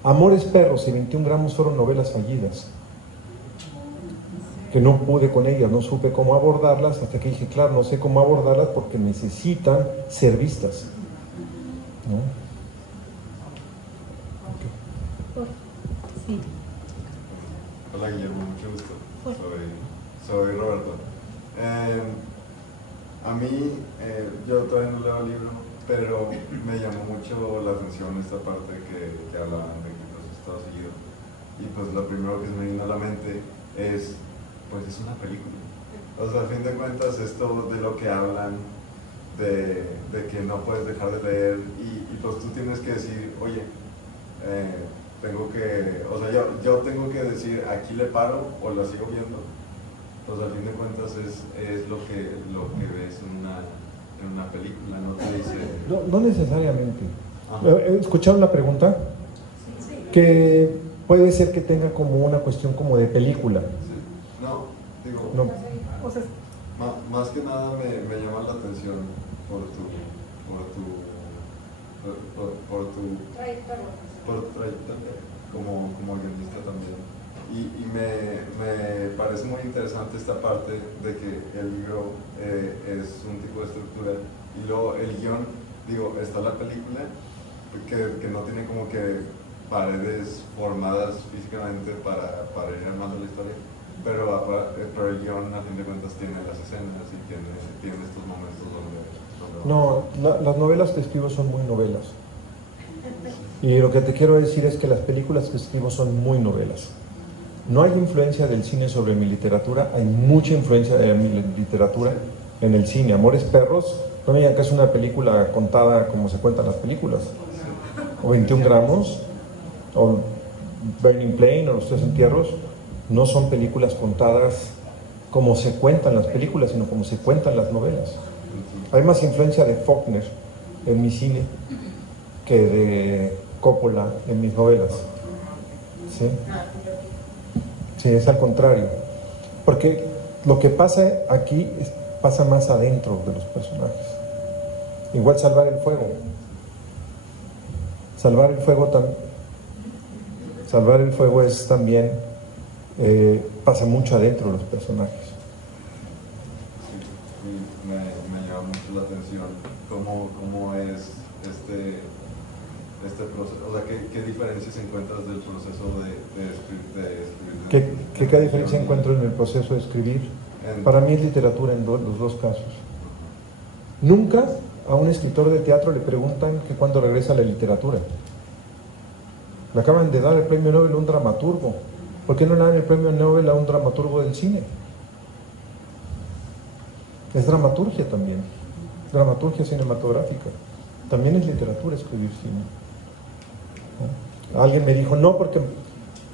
Amores Perros y 21 gramos fueron novelas fallidas, que no pude con ellas, no supe cómo abordarlas, hasta que dije, claro, no sé cómo abordarlas porque necesitan ser vistas, ¿no? Sí. Hola Guillermo, mucho gusto. Soy Roberto. A mí, yo todavía no leo el libro, pero me llamó mucho la atención esta parte que hablaban de que los estados seguidos. Y pues lo primero que se me vino a la mente es, pues es una película. O sea, a fin de cuentas, esto de lo que hablan, de que no puedes dejar de leer, y pues tú tienes que decir, oye, tengo que, o sea, yo tengo que decir, aquí le paro o la sigo viendo. Pues al fin de cuentas es lo que ves en una película, no te dice... No necesariamente. Ajá. ¿Escucharon la pregunta? Sí. Que puede ser que tenga como una cuestión como de película. Sí. No, digo, No. O sea, más que nada me llama la atención por tu trayectoria como guionista también. Y me parece muy interesante esta parte de que el libro es un tipo de estructura y luego el guión, digo, está la película que no tiene como que paredes formadas físicamente para ir armando la historia, pero el guión a fin de cuentas tiene las escenas y tiene estos momentos donde No, las novelas que escribo son muy novelas. Y lo que te quiero decir es que las películas que escribo son muy novelas. No hay influencia del cine sobre mi literatura, hay mucha influencia de mi literatura en el cine. Amores Perros, no me digan que es una película contada como se cuentan las películas. O 21 gramos, o Burning Plain, o Los Tres Entierros, no son películas contadas como se cuentan las películas, sino como se cuentan las novelas. Hay más influencia de Faulkner en mi cine que de Coppola en mis novelas. ¿Sí? Sí, es al contrario. Porque lo que pasa aquí pasa más adentro de los personajes. Igual Salvar el Fuego. Salvar el Fuego es también, pasa mucho adentro de los personajes. Sí, me llama mucho la atención cómo es este proceso, o sea, ¿qué diferencias encuentras del proceso de escribir? ¿Qué diferencia encuentro en el proceso de escribir? Para mí es literatura en los dos casos. Nunca a un escritor de teatro le preguntan que cuándo regresa a la literatura. Le acaban de dar el premio Nobel a un dramaturgo. ¿Por qué no le dan el premio Nobel a un dramaturgo del cine? Es dramaturgia también, dramaturgia cinematográfica. También es literatura escribir cine. ¿No? Alguien me dijo, no, porque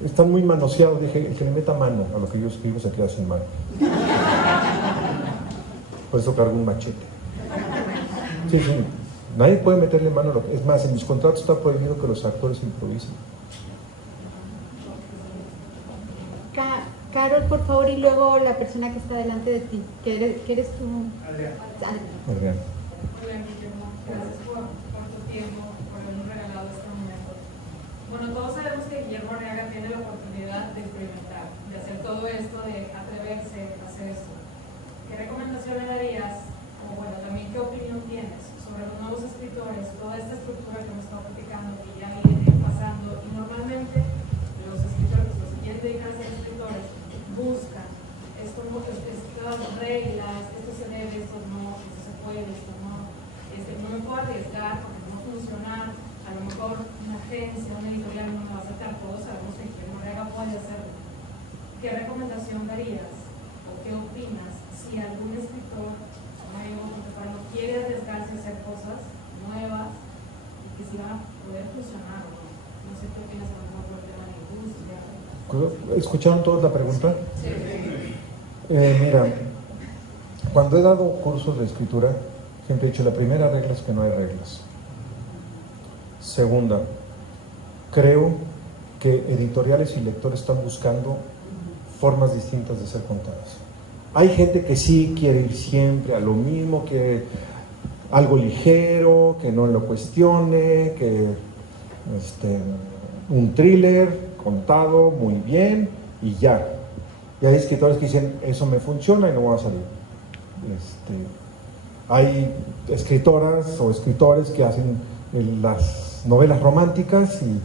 están muy manoseados. Dije, el que le meta mano a lo que yo escribo se queda sin mano. Por eso cargo un machete. Sí, nadie puede meterle mano a lo que... Es más, en mis contratos está prohibido que los actores improvisen. Carol, por favor, y luego la persona que está delante de ti, que eres tú. Adrián. Hola Guillermo, gracias por tu tiempo, por habernos regalado este momento. Bueno, todos sabemos que Guillermo Arriaga tiene la oportunidad de experimentar, de hacer todo esto, de atreverse a hacer esto. ¿Qué recomendación le darías, o bueno, también qué opinión tienes sobre los nuevos escritores, toda esta estructura que hemos estado platicando, que ya viene pasando, y normalmente los escritores, los que quieren dedicarse a escritores, buscan estas reglas, esto se debe, esto no, esto se puede, esto no, no me puedo arriesgar porque no va a funcionar, a lo mejor una agencia, una editorial no me va a aceptar, todos sabemos que Guillermo Arriaga puede hacerlo. ¿Qué recomendación darías o qué opinas si algún escritor nuevo, contemporáneo, quiere arriesgarse a hacer cosas nuevas y que si van a poder funcionar? No sé qué opinas a lo mejor por el tema de la industria. ¿Escucharon todos la pregunta? Sí. Mira, cuando he dado cursos de escritura, siempre he dicho, la primera regla es que no hay reglas. Segunda, creo que editoriales y lectores están buscando formas distintas de ser contadas. Hay gente que sí quiere ir siempre a lo mismo, que algo ligero, que no lo cuestione, que un thriller contado muy bien y ya. Y hay escritores que dicen, eso me funciona y no va a salir. Hay escritoras o escritores que hacen las novelas románticas y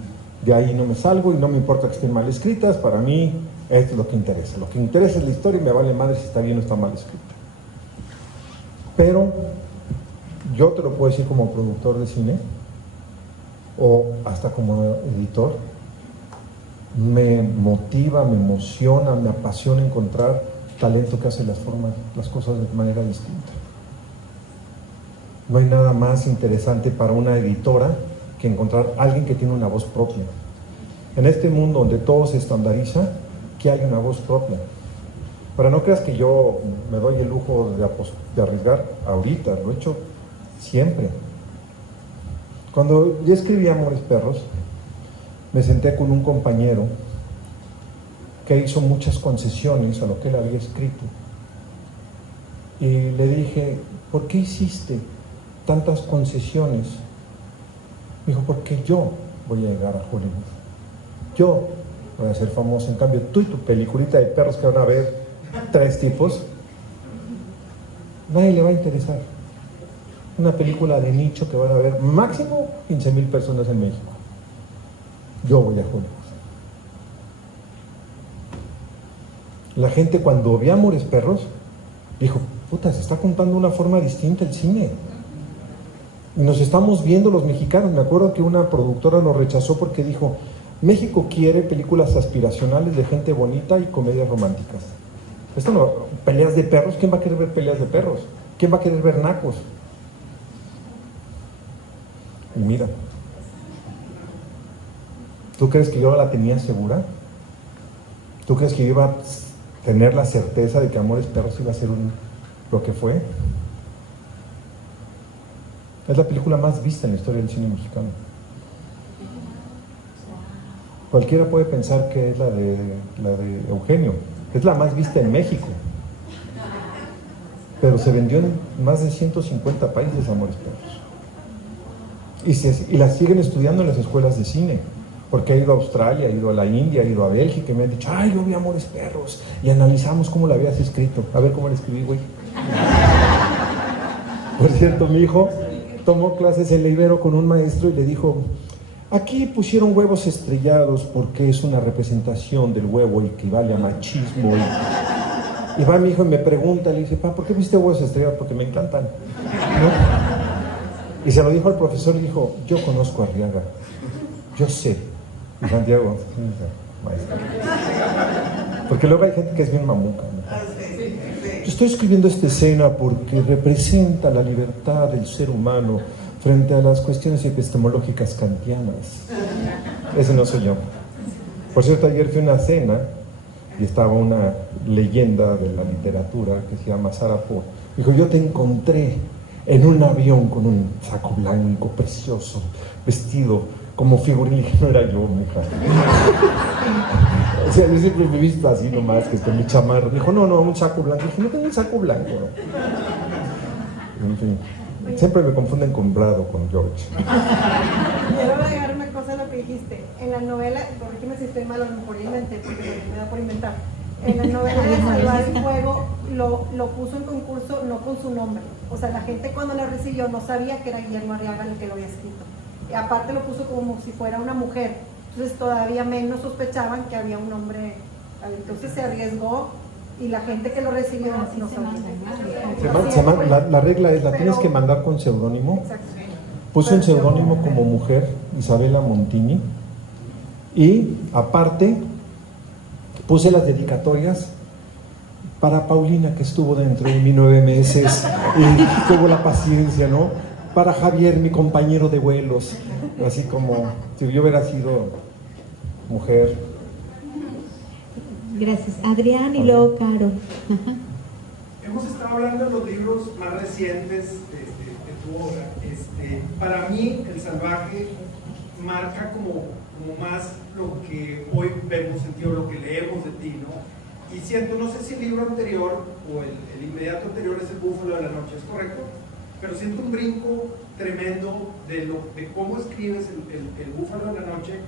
de ahí no me salgo y no me importa que estén mal escritas. Para mí Esto es lo que interesa. Lo que interesa es la historia y me vale madre si está bien o está mal escrita. Pero yo te lo puedo decir como productor de cine o hasta como editor, me motiva, me emociona, me apasiona encontrar talento que hace las cosas de manera distinta. No hay nada más interesante para una editora que encontrar a alguien que tiene una voz propia. En este mundo donde todo se estandariza, que hay una voz propia. Pero no creas que yo me doy el lujo de arriesgar ahorita, lo he hecho siempre. Cuando yo escribí Amores Perros, me senté con un compañero que hizo muchas concesiones a lo que él había escrito. Y le dije, ¿por qué hiciste tantas concesiones? Me dijo, porque yo voy a llegar a Hollywood. Yo voy a ser famoso. En cambio, tú y tu peliculita de perros que van a ver 3 tipos, nadie le va a interesar. Una película de nicho que van a ver máximo 15,000 personas en México. Yo voy a Hollywood. La gente cuando vio Amores Perros dijo, puta, se está contando una forma distinta el cine. Y nos estamos viendo los mexicanos. Me acuerdo que una productora lo rechazó porque dijo, México quiere películas aspiracionales de gente bonita y comedias románticas. Esto no, peleas de perros, ¿quién va a querer ver peleas de perros? ¿Quién va a querer ver nacos? Y mira, ¿tú crees que yo la tenía segura? ¿Tú crees que yo iba a tener la certeza de que Amores Perros iba a ser lo que fue? Es la película más vista en la historia del cine mexicano. Cualquiera puede pensar que es la de Eugenio. Es la más vista en México. Pero se vendió en más de 150 países Amores Perros. Y la siguen estudiando en las escuelas de cine. Porque ha ido a Australia, ha ido a la India, ha ido a Bélgica y me han dicho, ay, yo vi Amores Perros. Y analizamos cómo la habías escrito. A ver cómo la escribí, güey. Por cierto, mi hijo tomó clases en la Ibero con un maestro y le dijo, aquí pusieron huevos estrellados porque es una representación del huevo y equivale a machismo. Y va mi hijo y me pregunta, le dice, pa, ¿por qué pusiste huevos estrellados? Porque me encantan, ¿no? Y se lo dijo al profesor y dijo, yo conozco a Arriaga, yo sé. Y Santiago, maestro. Porque luego hay gente que es bien mamuca, ¿no? Yo estoy escribiendo esta escena porque representa la libertad del ser humano frente a las cuestiones epistemológicas kantianas. Ese no soy yo. Por cierto, ayer fui a una cena y estaba una leyenda de la literatura que se llama Sarah Ford. Dijo, yo te encontré en un avión con un saco blanco precioso, vestido como figurín. No era yo, mija. O sea, yo siempre me he visto así nomás, que estoy mi chamarra. Me dijo, no, un saco blanco. Dije, no tengo un saco blanco. En fin, siempre me confunden con Brad o con George. Quiero agregar una cosa a lo que dijiste. En la novela, corrígeme si estoy mal, a lo mejor inventé, porque me da por inventar. En la novela de Salvar el Fuego lo puso en concurso no con su nombre. O sea, la gente cuando la recibió no sabía que era Guillermo Arriaga el que lo había escrito. Y aparte lo puso como si fuera una mujer. Entonces todavía menos sospechaban que había un hombre. Entonces se arriesgó y la gente que lo recibió no sabía. La regla es, la tienes que mandar con seudónimo. Exacto. Puse un seudónimo como mujer, Isabela Montini, y aparte puse las dedicatorias para Paulina, que estuvo dentro de mí 9 meses y tuvo la paciencia, ¿no? Para Javier, mi compañero de vuelos, así como si yo hubiera sido mujer. Gracias. Adrián y luego Caro. Hemos estado hablando de los libros más recientes de tu obra. Para mí, El Salvaje marca como más lo que hoy vemos en ti o lo que leemos de ti, ¿no? Y siento, no sé si el libro anterior o el inmediato anterior es El Búfalo de la Noche, ¿es correcto? Pero siento un brinco tremendo de cómo escribes el Búfalo de la Noche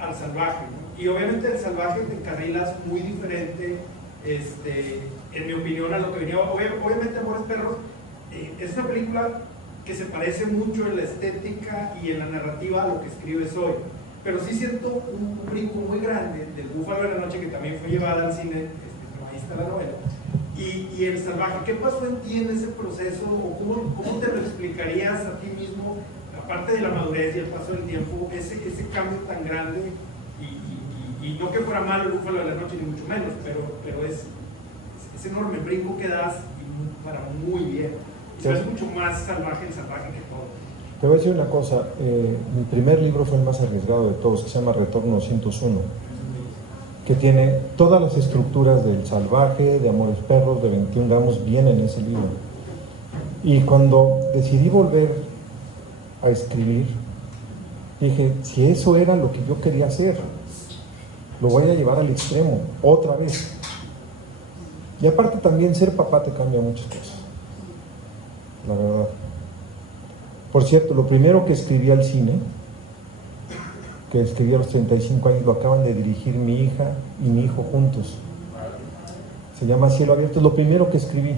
al Salvaje, ¿no? Y obviamente El Salvaje te encarrilas muy diferente, en mi opinión, a lo que venía. Obviamente Amores Perros es una película que se parece mucho en la estética y en la narrativa a lo que escribes hoy. pero sí siento un brinco muy grande del Búfalo de la Noche, que también fue llevada al cine, ahí está la novela, y El Salvaje. ¿Qué pasó en ti en ese proceso? ¿O cómo te lo explicarías a ti mismo, aparte de la madurez y el paso del tiempo, ese cambio tan grande? Y no que fuera malo el Búfalo de la Noche, ni mucho menos, pero es enorme brinco que das y para muy bien. Es mucho más salvaje El Salvaje que todo. Te voy a decir una cosa, mi primer libro fue el más arriesgado de todos, que se llama Retorno 101, que tiene todas las estructuras del Salvaje, de Amores Perros, de 21 gramos, vienen en ese libro. Y cuando decidí volver a escribir, dije, si eso era lo que yo quería hacer, lo voy a llevar al extremo, otra vez. Y aparte también ser papá te cambia muchas cosas, la verdad. Por cierto, lo primero que escribí al cine, que escribí a los 35 años, lo acaban de dirigir mi hija y mi hijo juntos. Se llama Cielo Abierto, es lo primero que escribí.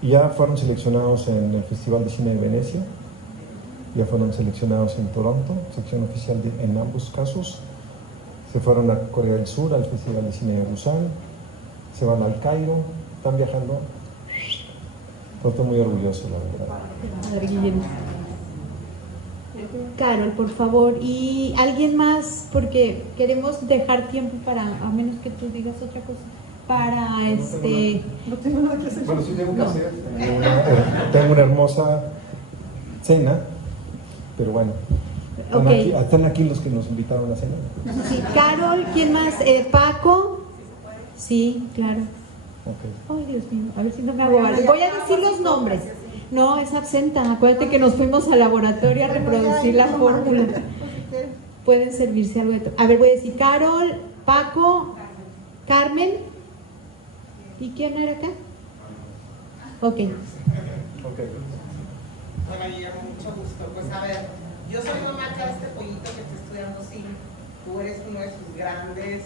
Y ya fueron seleccionados en el Festival de Cine de Venecia, ya fueron seleccionados en Toronto, sección oficial en ambos casos. Se fueron a Corea del Sur, al Festival de Cine de Busan, se van al Cairo, están viajando. Estoy muy orgulloso, la verdad. Padre Guillermo. Carol, por favor. ¿Y alguien más? Porque queremos dejar tiempo para, a menos que tú digas otra cosa, para No tengo nada que hacer. Bueno, sí tengo que hacer. Tengo una hermosa cena, pero bueno. Están aquí los que nos invitaron a cenar. Sí, Carol, ¿quién más? ¿Paco? Sí, claro. Okay. Ay, Dios mío, a ver si no me hago mal. Voy a decir los nombres. No, es absenta. Acuérdate que nos fuimos al laboratorio a reproducir la fórmula. Pueden servirse algo de todo. A ver, voy a decir Carol, Paco, Carmen. ¿Y quién era acá? Ok. Hola, Guillermo, mucho gusto. Pues a ver, yo soy mamá acá de este pollito que está estudiando cine. Tú eres uno de sus grandes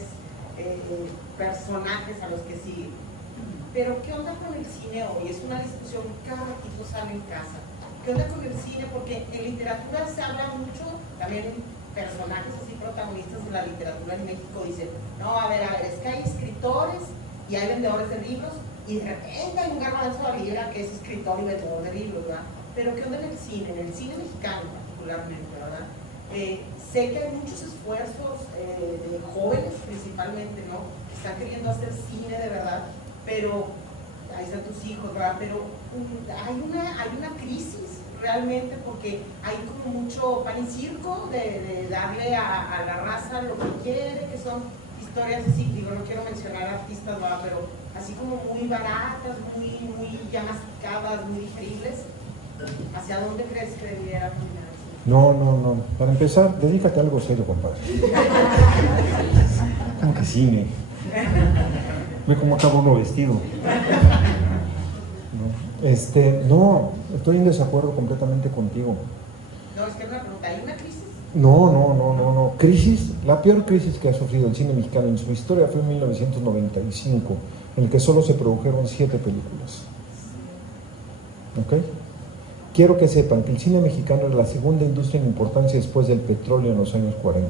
personajes a los que sigue. Pero ¿qué onda con el cine hoy? Es una discusión que cada ratito sale en casa. ¿Qué onda con el cine? Porque en literatura se habla mucho, también personajes así protagonistas de la literatura en México dicen, no, a ver, es que hay escritores y hay vendedores de libros y de repente hay un Garbanzo de la Libra que es escritor y vendedor de libros, ¿verdad? Pero ¿qué onda en el cine mexicano particularmente, ¿verdad? Sé que hay muchos esfuerzos de jóvenes principalmente, ¿no? Que están queriendo hacer cine de verdad, pero ahí están tus hijos, ¿verdad? Pero hay una crisis realmente porque hay como mucho pan y circo de darle a la raza lo que quiere, que son historias así, digo, no quiero mencionar artistas, ¿verdad? Pero así como muy baratas, muy ya masticadas, muy digeribles. ¿Hacia dónde crees que debiera caminar? No. Para empezar, dedícate a algo serio, compadre. Como que cine. Ve cómo acabo uno vestido. No, estoy en desacuerdo completamente contigo. No, es que es una pregunta, ¿hay una crisis? No. Crisis, la peor crisis que ha sufrido el cine mexicano en su historia fue en 1995, en el que solo se produjeron 7 películas. ¿Ok? Quiero que sepan que el cine mexicano es la segunda industria en importancia después del petróleo en los años 40.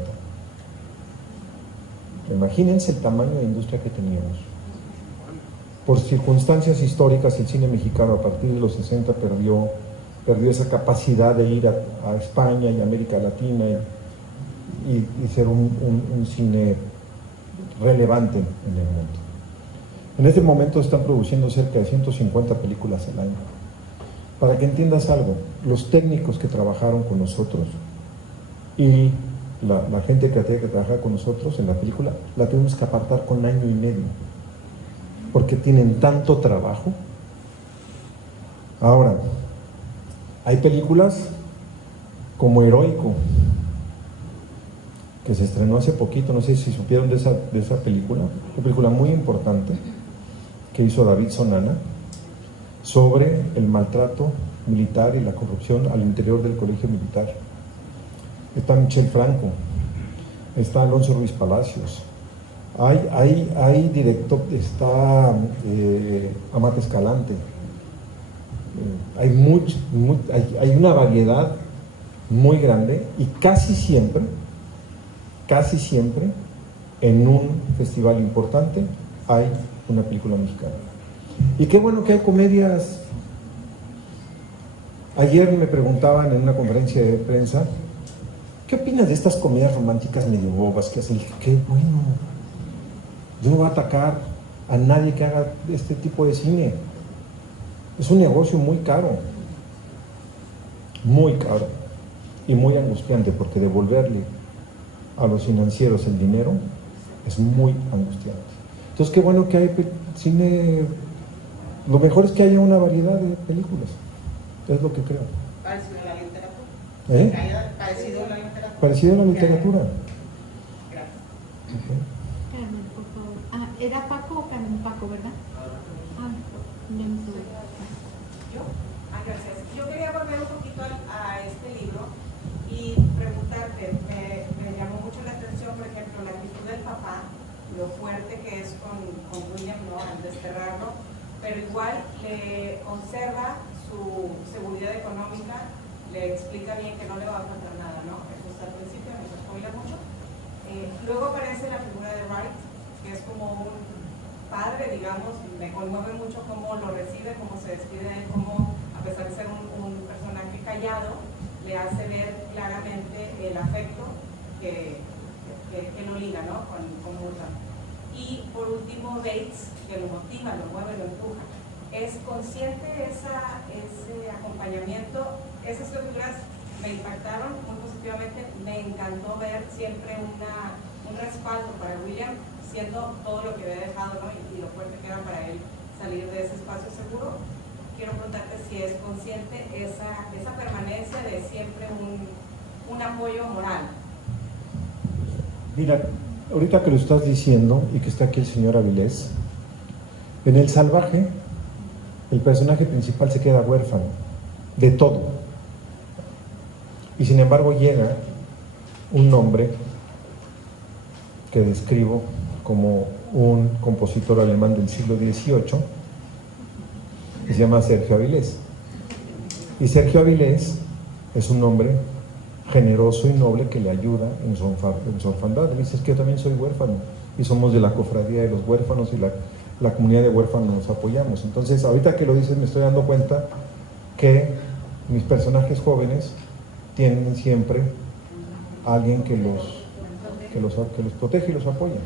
Imagínense el tamaño de industria que teníamos. Por circunstancias históricas, el cine mexicano a partir de los 60 perdió esa capacidad de ir a España y América Latina y ser un cine relevante en el mundo. En este momento están produciendo cerca de 150 películas al año. Para que entiendas algo, los técnicos que trabajaron con nosotros y la gente que tiene que trabajar con nosotros en la película, la tuvimos que apartar con 1 año y medio, porque tienen tanto trabajo. Ahora, hay películas como Heroico, que se estrenó hace poquito, no sé si supieron de esa película, una película muy importante que hizo David Sonana, sobre el maltrato militar y la corrupción al interior del colegio militar. Está Michel Franco, está Alonso Ruiz Palacios, hay director, está Amate Escalante, hay una variedad muy grande y casi siempre casi siempre en un festival importante hay una película mexicana. Y qué bueno que hay comedias. Ayer me preguntaban en una conferencia de prensa, ¿qué opinas de estas comedias románticas medio bobas que hacen? Y dije, qué bueno. Yo no voy a atacar a nadie que haga este tipo de cine. Es un negocio muy caro y muy angustiante, porque devolverle a los financieros el dinero es muy angustiante. Entonces, qué bueno que hay cine. Lo mejor es que haya una variedad de películas, es lo que creo. Parecido a la literatura. ¿Eh? Parecido a la literatura. Parecido a la literatura. Gracias. Okay. Carmen, por favor. Ah, ¿era Paco o Carmen? Paco, ¿verdad? Ah, ya me tuve. ¿Yo? Gracias. Yo quería volver un poquito a este libro y preguntarte, me llamó mucho la atención, por ejemplo, la actitud del papá, lo fuerte que es con William, ¿no?, al desterrarlo, pero igual le conserva su seguridad económica, le explica bien que no le va a faltar nada, ¿no? Eso está al principio, no se spoila mucho. Luego aparece la figura de Wright, que es como un padre, digamos, me conmueve mucho cómo lo recibe, cómo se despide de él, cómo, a pesar de ser un personaje callado, le hace ver claramente el afecto que lo liga, ¿no?, con Murdoch. Y por último, Bates, que lo motiva, lo mueve, lo empuja. ¿Es consciente ese acompañamiento? Esas figuras me impactaron muy positivamente. Me encantó ver siempre un respaldo para William, siendo todo lo que había dejado, ¿no?, y lo fuerte que era para él salir de ese espacio seguro. Quiero preguntarte si es consciente esa permanencia de siempre un apoyo moral. Mira, ahorita que lo estás diciendo y que está aquí el señor Avilés, en El Salvaje el personaje principal se queda huérfano de todo, y sin embargo llega un hombre que describo como un compositor alemán del siglo XVIII, que se llama Sergio Avilés. Y Sergio Avilés es un hombre generoso y noble que le ayuda en su orfandad. Le dice, es que yo también soy huérfano y somos de la cofradía de los huérfanos y la comunidad de huérfanos nos apoyamos. Entonces, ahorita que lo dices, me estoy dando cuenta que mis personajes jóvenes tienen siempre a alguien que los protege y los apoya.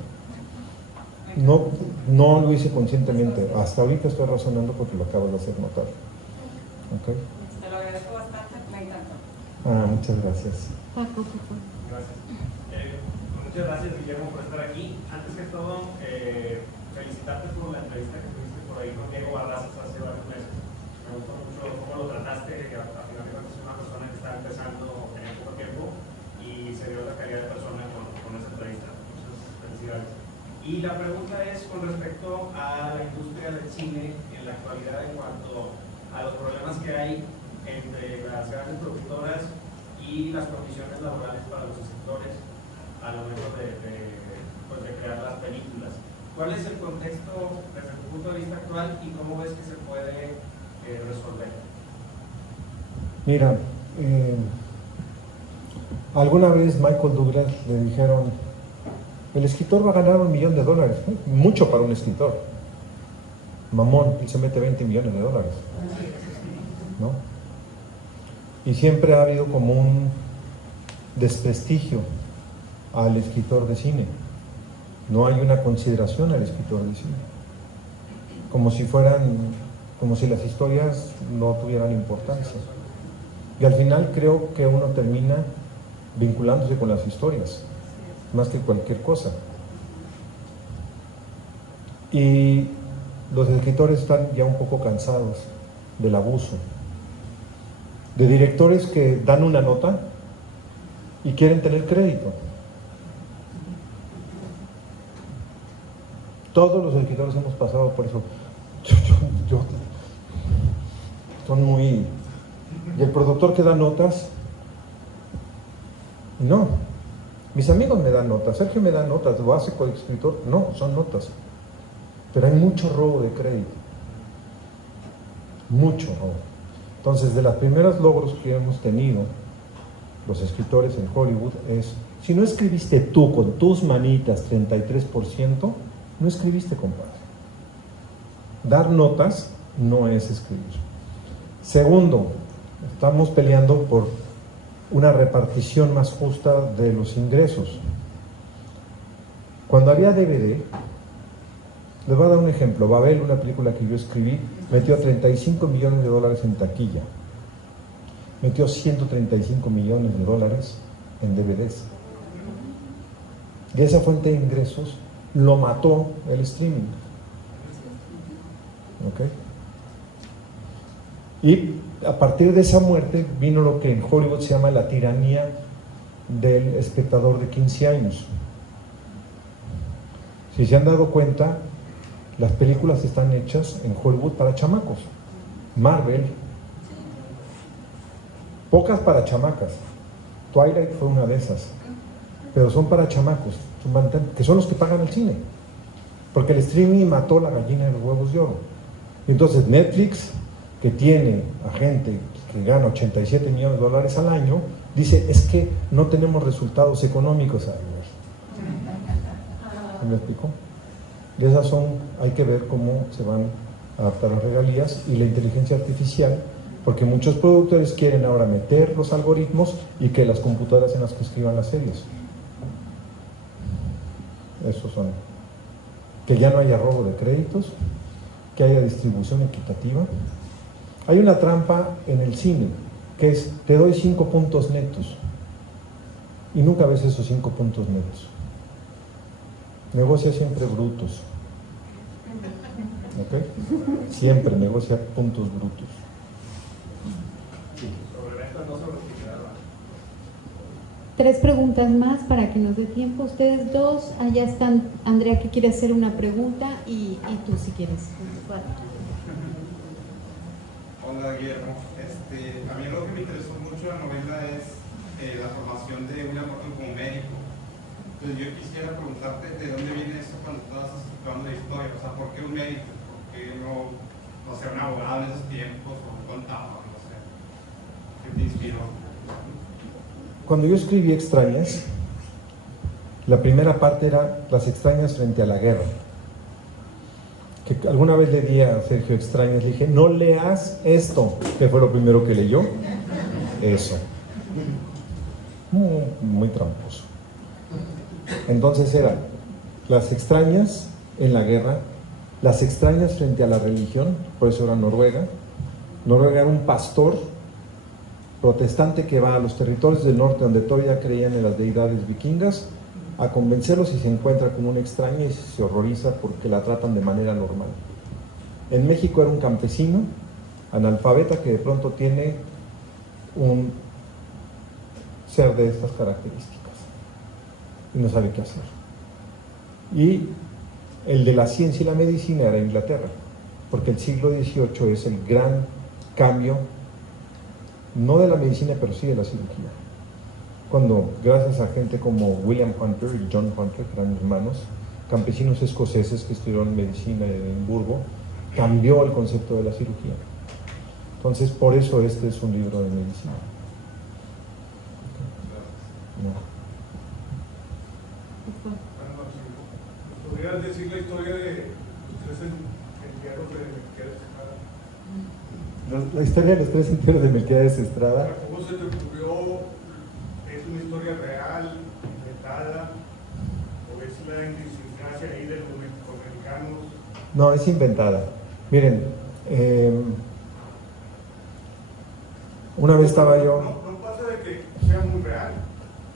No lo hice conscientemente, hasta ahorita estoy razonando porque lo acabo de hacer notar. ¿Okay? Te lo agradezco bastante, me encantó. Muchas gracias. Paco, por favor. Gracias. Muchas gracias, Guillermo, por estar aquí. Antes que todo, felicitarte por la entrevista que tuviste por ahí con Diego Barrazas hace varios meses. Me gustó mucho cómo lo trataste, que al final de cuentas es una persona que está empezando en poco tiempo y se dio la calidad de persona con esa entrevista. Muchas felicidades. Y la pregunta es con respecto a la industria del cine en la actualidad en cuanto a los problemas que hay entre las grandes productoras y las condiciones laborales para los escritores a lo mejor de crear las películas. ¿Cuál es el contexto desde tu punto de vista actual y cómo ves que se puede resolver? Mira, alguna vez Michael Douglas le dijeron, el escritor va a ganar $1 millón, mucho para un escritor. Mamón, él se mete $20 millones, ¿no? Y siempre ha habido como un desprestigio al escritor de cine. No hay una consideración al escritor de cine. Como si las historias no tuvieran importancia. Y al final creo que uno termina vinculándose con las historias, más que cualquier cosa. Y los escritores están ya un poco cansados del abuso, de directores que dan una nota y quieren tener crédito. Todos los escritores hemos pasado por eso. Son muy... Y el productor que da notas, no. Mis amigos me dan notas, Sergio me da notas, lo hace con el escritor, no, son notas. Pero hay mucho robo de crédito. Mucho robo. Entonces, de los primeros logros que hemos tenido los escritores en Hollywood es, si no escribiste tú con tus manitas 33%, no escribiste, compadre. Dar notas no es escribir. Segundo, estamos peleando por una repartición más justa de los ingresos. Cuando había DVD, les voy a dar un ejemplo. Babel, una película que yo escribí, metió 35 millones de dólares en taquilla. Metió 135 millones de dólares en DVDs. Y esa fuente de ingresos lo mató el streaming. ¿Ok? Y a partir de esa muerte vino lo que en Hollywood se llama la tiranía del espectador de 15 años. Si se han dado cuenta, las películas están hechas en Hollywood para chamacos. Marvel, pocas para chamacas. Twilight fue una de esas, pero son para chamacos, que son los que pagan el cine, porque el streaming mató la gallina de los huevos de oro. Entonces Netflix, que tiene a gente que gana 87 millones de dólares al año, dice, es que no tenemos resultados económicos. ¿Me explico? Y esas son, hay que ver cómo se van a adaptar las regalías y la inteligencia artificial, porque muchos productores quieren ahora meter los algoritmos y que las computadoras en las que escriban las series. Esos son. Que ya no haya robo de créditos, que haya distribución equitativa. Hay una trampa en el cine, que es, te doy 5 puntos netos, y nunca ves esos 5 puntos netos. Negocia siempre brutos. ¿Ok? Siempre negocia puntos brutos. Sobre ventas, no sobre utilidad. 3 preguntas más para que nos dé tiempo. Ustedes dos, allá están Andrea, que quiere hacer una pregunta, y tú si quieres. Hola Guillermo, a mí lo que me interesó mucho de la novela es la formación de William Burton como médico. Entonces yo quisiera preguntarte de dónde viene eso cuando estás estudiando la historia, o sea, ¿por qué un médico? ¿Por qué no ser un abogado en esos tiempos o un contador? No sé. ¿Qué te inspiró? Cuando yo escribí Extrañas, la primera parte era las extrañas frente a la guerra. Que alguna vez le di a Sergio Extrañas, le dije, no leas esto, que fue lo primero que leyó. Eso. Muy tramposo. Entonces era las extrañas en la guerra, las extrañas frente a la religión, por eso era Noruega. Noruega era un pastor protestante que va a los territorios del norte donde todavía creían en las deidades vikingas a convencerlos y se encuentra con una extraña y se horroriza porque la tratan de manera normal. En México era un campesino analfabeta que de pronto tiene un ser de estas características y no sabe qué hacer. Y el de la ciencia y la medicina era Inglaterra, porque el siglo XVIII es el gran cambio, no de la medicina, pero sí de la cirugía. Cuando, gracias a gente como William Hunter y John Hunter, que eran hermanos, campesinos escoceses que estudiaron medicina en Edimburgo, cambió el concepto de la cirugía. Entonces, por eso este es un libro de medicina. No. ¿Podrías decir la historia de los 3 entierros de Melquiades Estrada? La historia de los 3 entierros de Melquiades Estrada. ¿Cómo se te ocurrió? ¿Es una historia real, inventada? ¿O es la idiosincrasia ahí de los mexicoamericanos? No, es inventada. Miren, una vez estaba yo... No pasa de que sea muy real.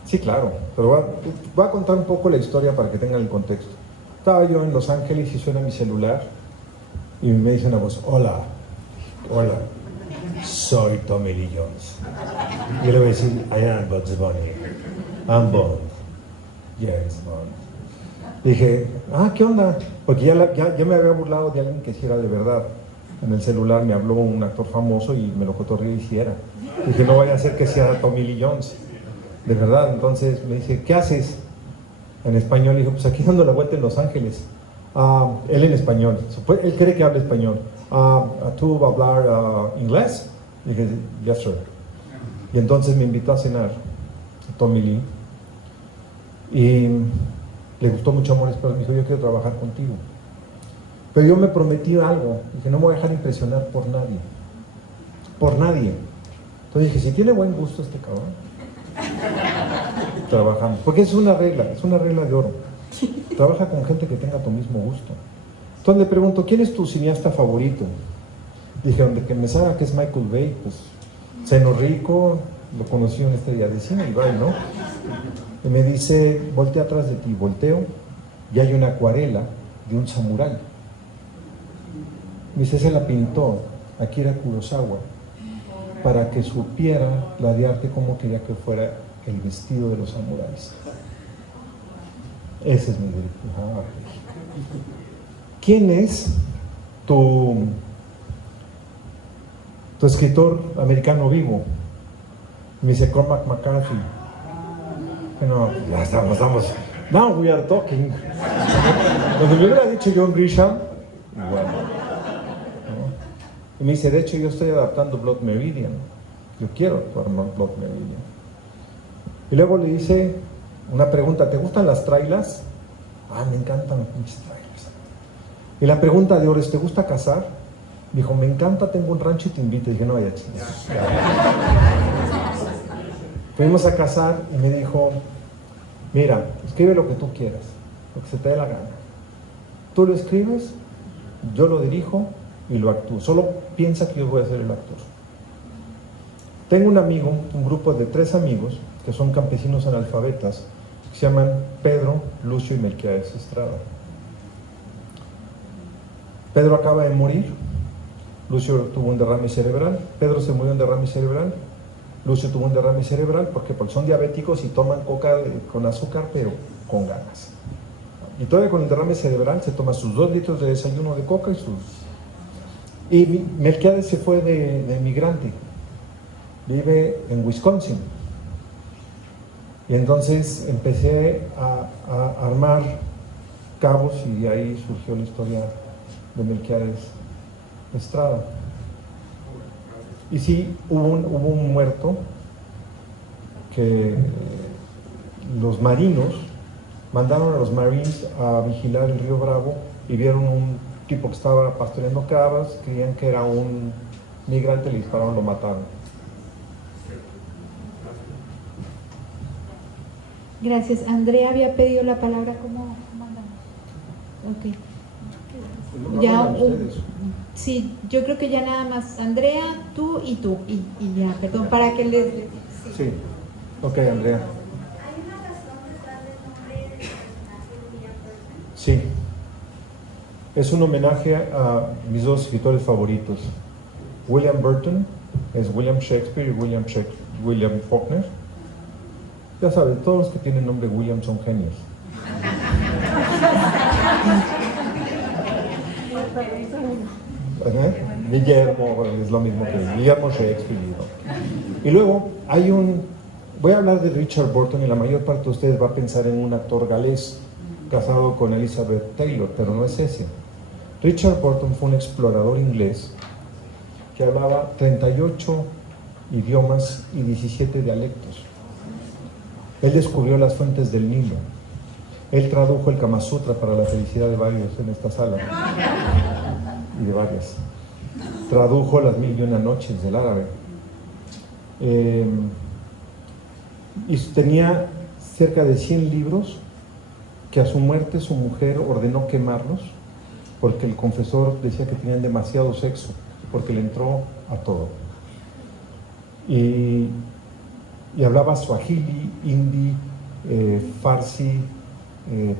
Sí, claro, pero voy a contar un poco la historia para que tengan el contexto. Estaba yo en Los Ángeles y suena mi celular y me dice una voz, hola, soy Tommy Lee Jones. Y yo le voy a decir, I am Bugs Bunny, I'm Bond, yes, Bond. Dije, ¿qué onda? Porque ya me había burlado de alguien que sí era de verdad. En el celular me habló un actor famoso y me lo cotorreé y sí era. Dije, no vaya a ser que sea Tommy Lee Jones. De verdad, entonces me dice, ¿qué haces? En español, le dijo, pues aquí dando la vuelta en Los Ángeles. Él en español, él cree que habla español. ¿Tú vas a hablar inglés? Le dije, yes sir. Y entonces me invitó a cenar. Tommy Lee, y le gustó mucho Amores Perros. Me dijo, yo quiero trabajar contigo. Pero yo me prometí algo, dije, no me voy a dejar impresionar por nadie. Por nadie. Entonces dije, si tiene buen gusto este cabrón, trabajamos. Porque es una regla de oro. Trabaja con gente que tenga tu mismo gusto. Entonces le pregunto, ¿quién es tu cineasta favorito? Dijeron, de que me salga que es Michael Bay, pues Seno Rico, lo conocí en Estrella de Cine, igual, ¿no? Y me dice, voltea atrás de ti, volteo, y hay una acuarela de un samurái. Me dice, se la pintó Akira Kurosawa para que supiera la de arte cómo quería que fuera el vestido de los samuráis. Ese es mi director. ¿Quién es tu escritor americano vivo? Me dice Cormac McCarthy. No, ya estamos. Now we are talking. Cuando me hubiera dicho John Grisham, bueno. ¿No? Y me dice, de hecho yo estoy adaptando Blood Meridian. Yo quiero actuar en Blood Meridian. Y luego le hice una pregunta, ¿te gustan las trailas? Ah, me encantan los pinches trailas. Y la pregunta de oro es, ¿te gusta cazar? Dijo, me encanta, tengo un rancho y te invito. Y dije, no vaya chingados. Fuimos a cazar y me dijo, mira, escribe lo que tú quieras, lo que se te dé la gana. Tú lo escribes, yo lo dirijo y lo actúo. Solo piensa que yo voy a ser el actor. Tengo un amigo, un grupo de 3 amigos, que son campesinos analfabetas, que se llaman Pedro, Lucio y Melquiades Estrada. Pedro acaba de morir, Lucio tuvo un derrame cerebral, Pedro se murió de un derrame cerebral, Lucio tuvo un derrame cerebral porque son diabéticos y toman coca con azúcar, pero con ganas. Y todavía con el derrame cerebral se toma sus 2 litros de desayuno de coca y sus... Y Melquiades se fue de migrante, vive en Wisconsin. Y entonces empecé a armar cabos y de ahí surgió la historia de Melquiades Estrada. Y sí, hubo un muerto que los marinos mandaron a los Marines a vigilar el río Bravo y vieron un tipo que estaba pastoreando cabras, creían que era un migrante, le dispararon, lo mataron. Gracias. Andrea había pedido la palabra. ¿Cómo andamos? Ok. Ya, sí, yo creo que ya nada más Andrea, tú y ya, perdón, para que les... Sí, ok, Andrea. ¿Hay una razón detrás del nombre del personaje de William Burton? Sí, es un homenaje a mis 2 escritores favoritos. William Burton es William Shakespeare y William Faulkner. Ya saben, todos los que tienen nombre William son genios. Guillermo es lo mismo que Guillermo Shakespeare. Y luego voy a hablar de Richard Burton y la mayor parte de ustedes va a pensar en un actor galés casado con Elizabeth Taylor, pero no es ese. Richard Burton fue un explorador inglés que hablaba 38 idiomas y 17 dialectos. Él descubrió las fuentes del Nilo. Él tradujo el Kama Sutra para la felicidad de varios en esta sala. Y de varias. Tradujo las 1001 noches del árabe. Y tenía cerca de 100 libros que a su muerte su mujer ordenó quemarlos porque el confesor decía que tenían demasiado sexo, porque le entró a todo. Y hablaba swahili, hindi, farsi,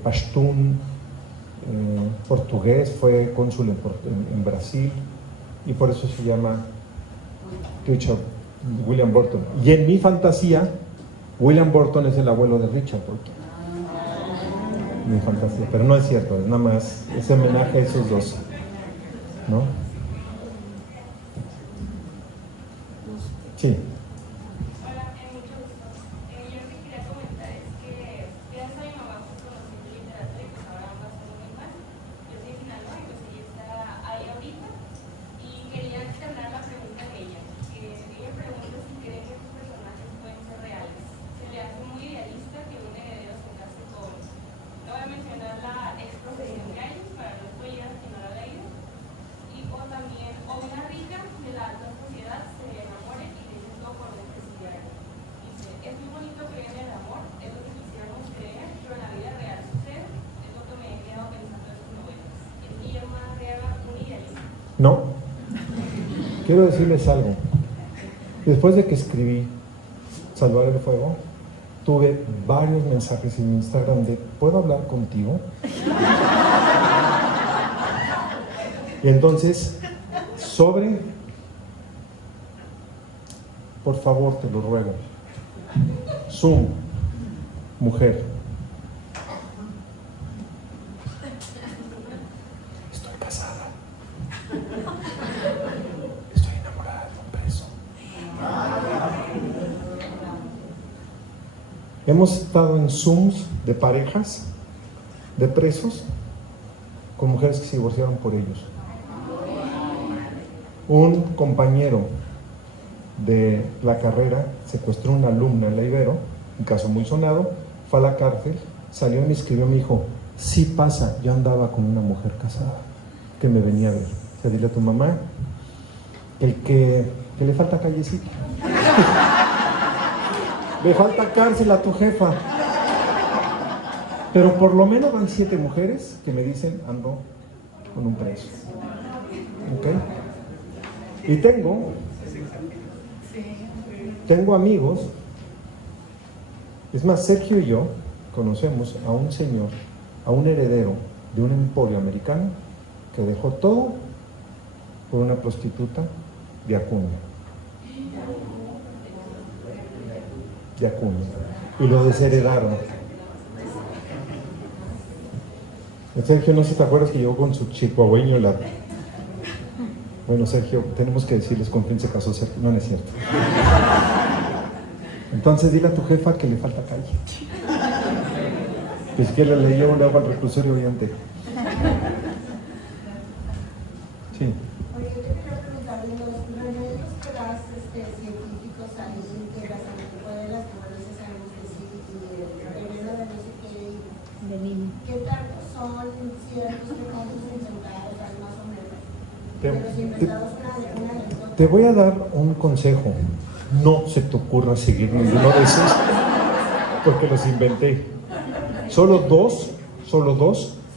pashtún, portugués, fue cónsul en Brasil y por eso se llama Richard William Burton. Y en mi fantasía, William Burton es el abuelo de Richard Burton. Mi fantasía, pero no es cierto, es nada más ese homenaje a esos 2, ¿no? Sí. Ella pregunta si cree que sus personajes pueden ser reales. Se le hace muy No. Quiero decirles algo. Después de que escribí Salvar el Fuego, tuve varios mensajes en Instagram de ¿puedo hablar contigo? Y entonces, por favor, te lo ruego, Zoom, mujer, estoy casada, estoy enamorada de un preso. Hemos estado en Zooms de parejas, de presos, con mujeres que se divorciaron por ellos. Un compañero de la carrera secuestró a una alumna en la Ibero, un caso muy sonado, fue a la cárcel, salió y me escribió, me dijo, sí pasa, yo andaba con una mujer casada que me venía a ver. O sea, dile a tu mamá que le falta callecita. Le falta cárcel a tu jefa. Pero por lo menos van 7 mujeres que me dicen ando con un preso. ¿Ok? Y tengo amigos. Es más, Sergio y yo conocemos a un señor, a un heredero de un emporio americano que dejó todo por una prostituta de Acuña. Y lo desheredaron. Sergio, no sé si te acuerdas que llegó con su chihuahueño Bueno, Sergio, tenemos que decirles con quién se casó Sergio. No, no es cierto. Entonces dile a tu jefa que le falta calle. Que si quiere le llevo un agua al reclusorio oriente. Sí. Oye, yo quería preguntar, de los remedios que das científicos ahí, que las anticuelas, que bueno, ya sabemos que sí, y el veneno de no sé qué, De niño. ¿qué tanto son ciertos que cuántos inventados hay más o menos? Te voy a dar un consejo. No se te ocurra seguir ninguno de esos porque los inventé. Solo dos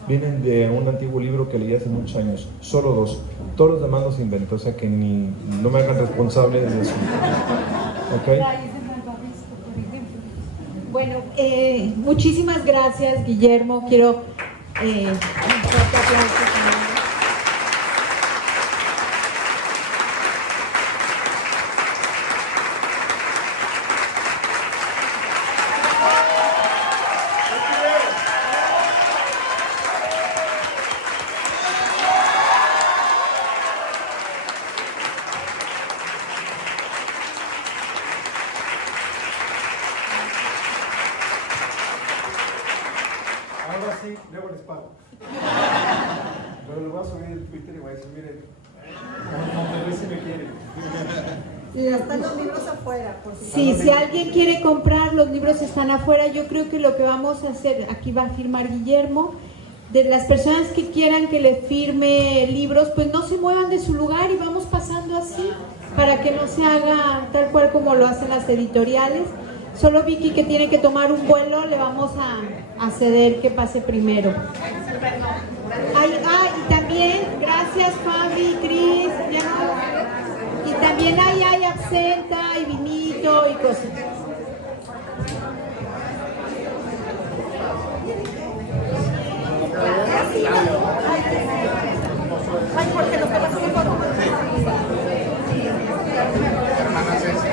vienen de un antiguo libro que leí hace muchos años. Solo 2. Todos los demás los inventé, o sea que no me hagan responsable de eso. ¿Ok? Bueno, muchísimas gracias, Guillermo. Quiero Ahora sí, luego les pago. Pero lo voy a subir en Twitter y voy a decir, miren, Monterrey si me quiere. Y ya están los libros afuera, por si Sí, si alguien quiere comprar, los libros están afuera. Yo creo que lo que vamos a hacer, aquí va a firmar Guillermo, de las personas que quieran que le firme libros, pues no se muevan de su lugar y vamos pasando así, para que no se haga tal cual como lo hacen las editoriales. Solo Vicky, que tiene que tomar un vuelo, le vamos a ceder que pase primero. Y también, gracias Fabi, Cris, y también hay absenta y vinito y cosas. Ay, porque los temas son Hermana Ceci,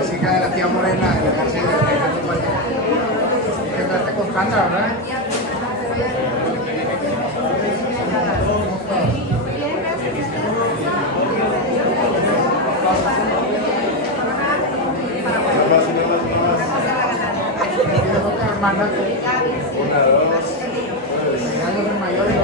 es hija de la tía Morena de García de que entraste con Candra, ¿verdad? Hermana, 1, 2, mayor y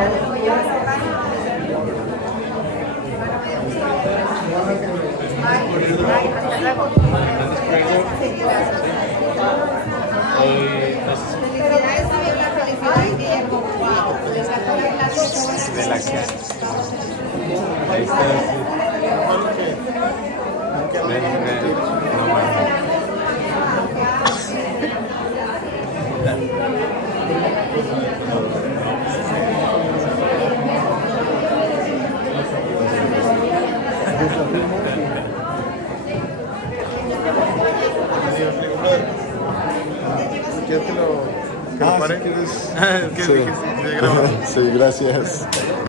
¿Quieres que lo pare? Si quieres. Es que dije, sí, Sí, gracias.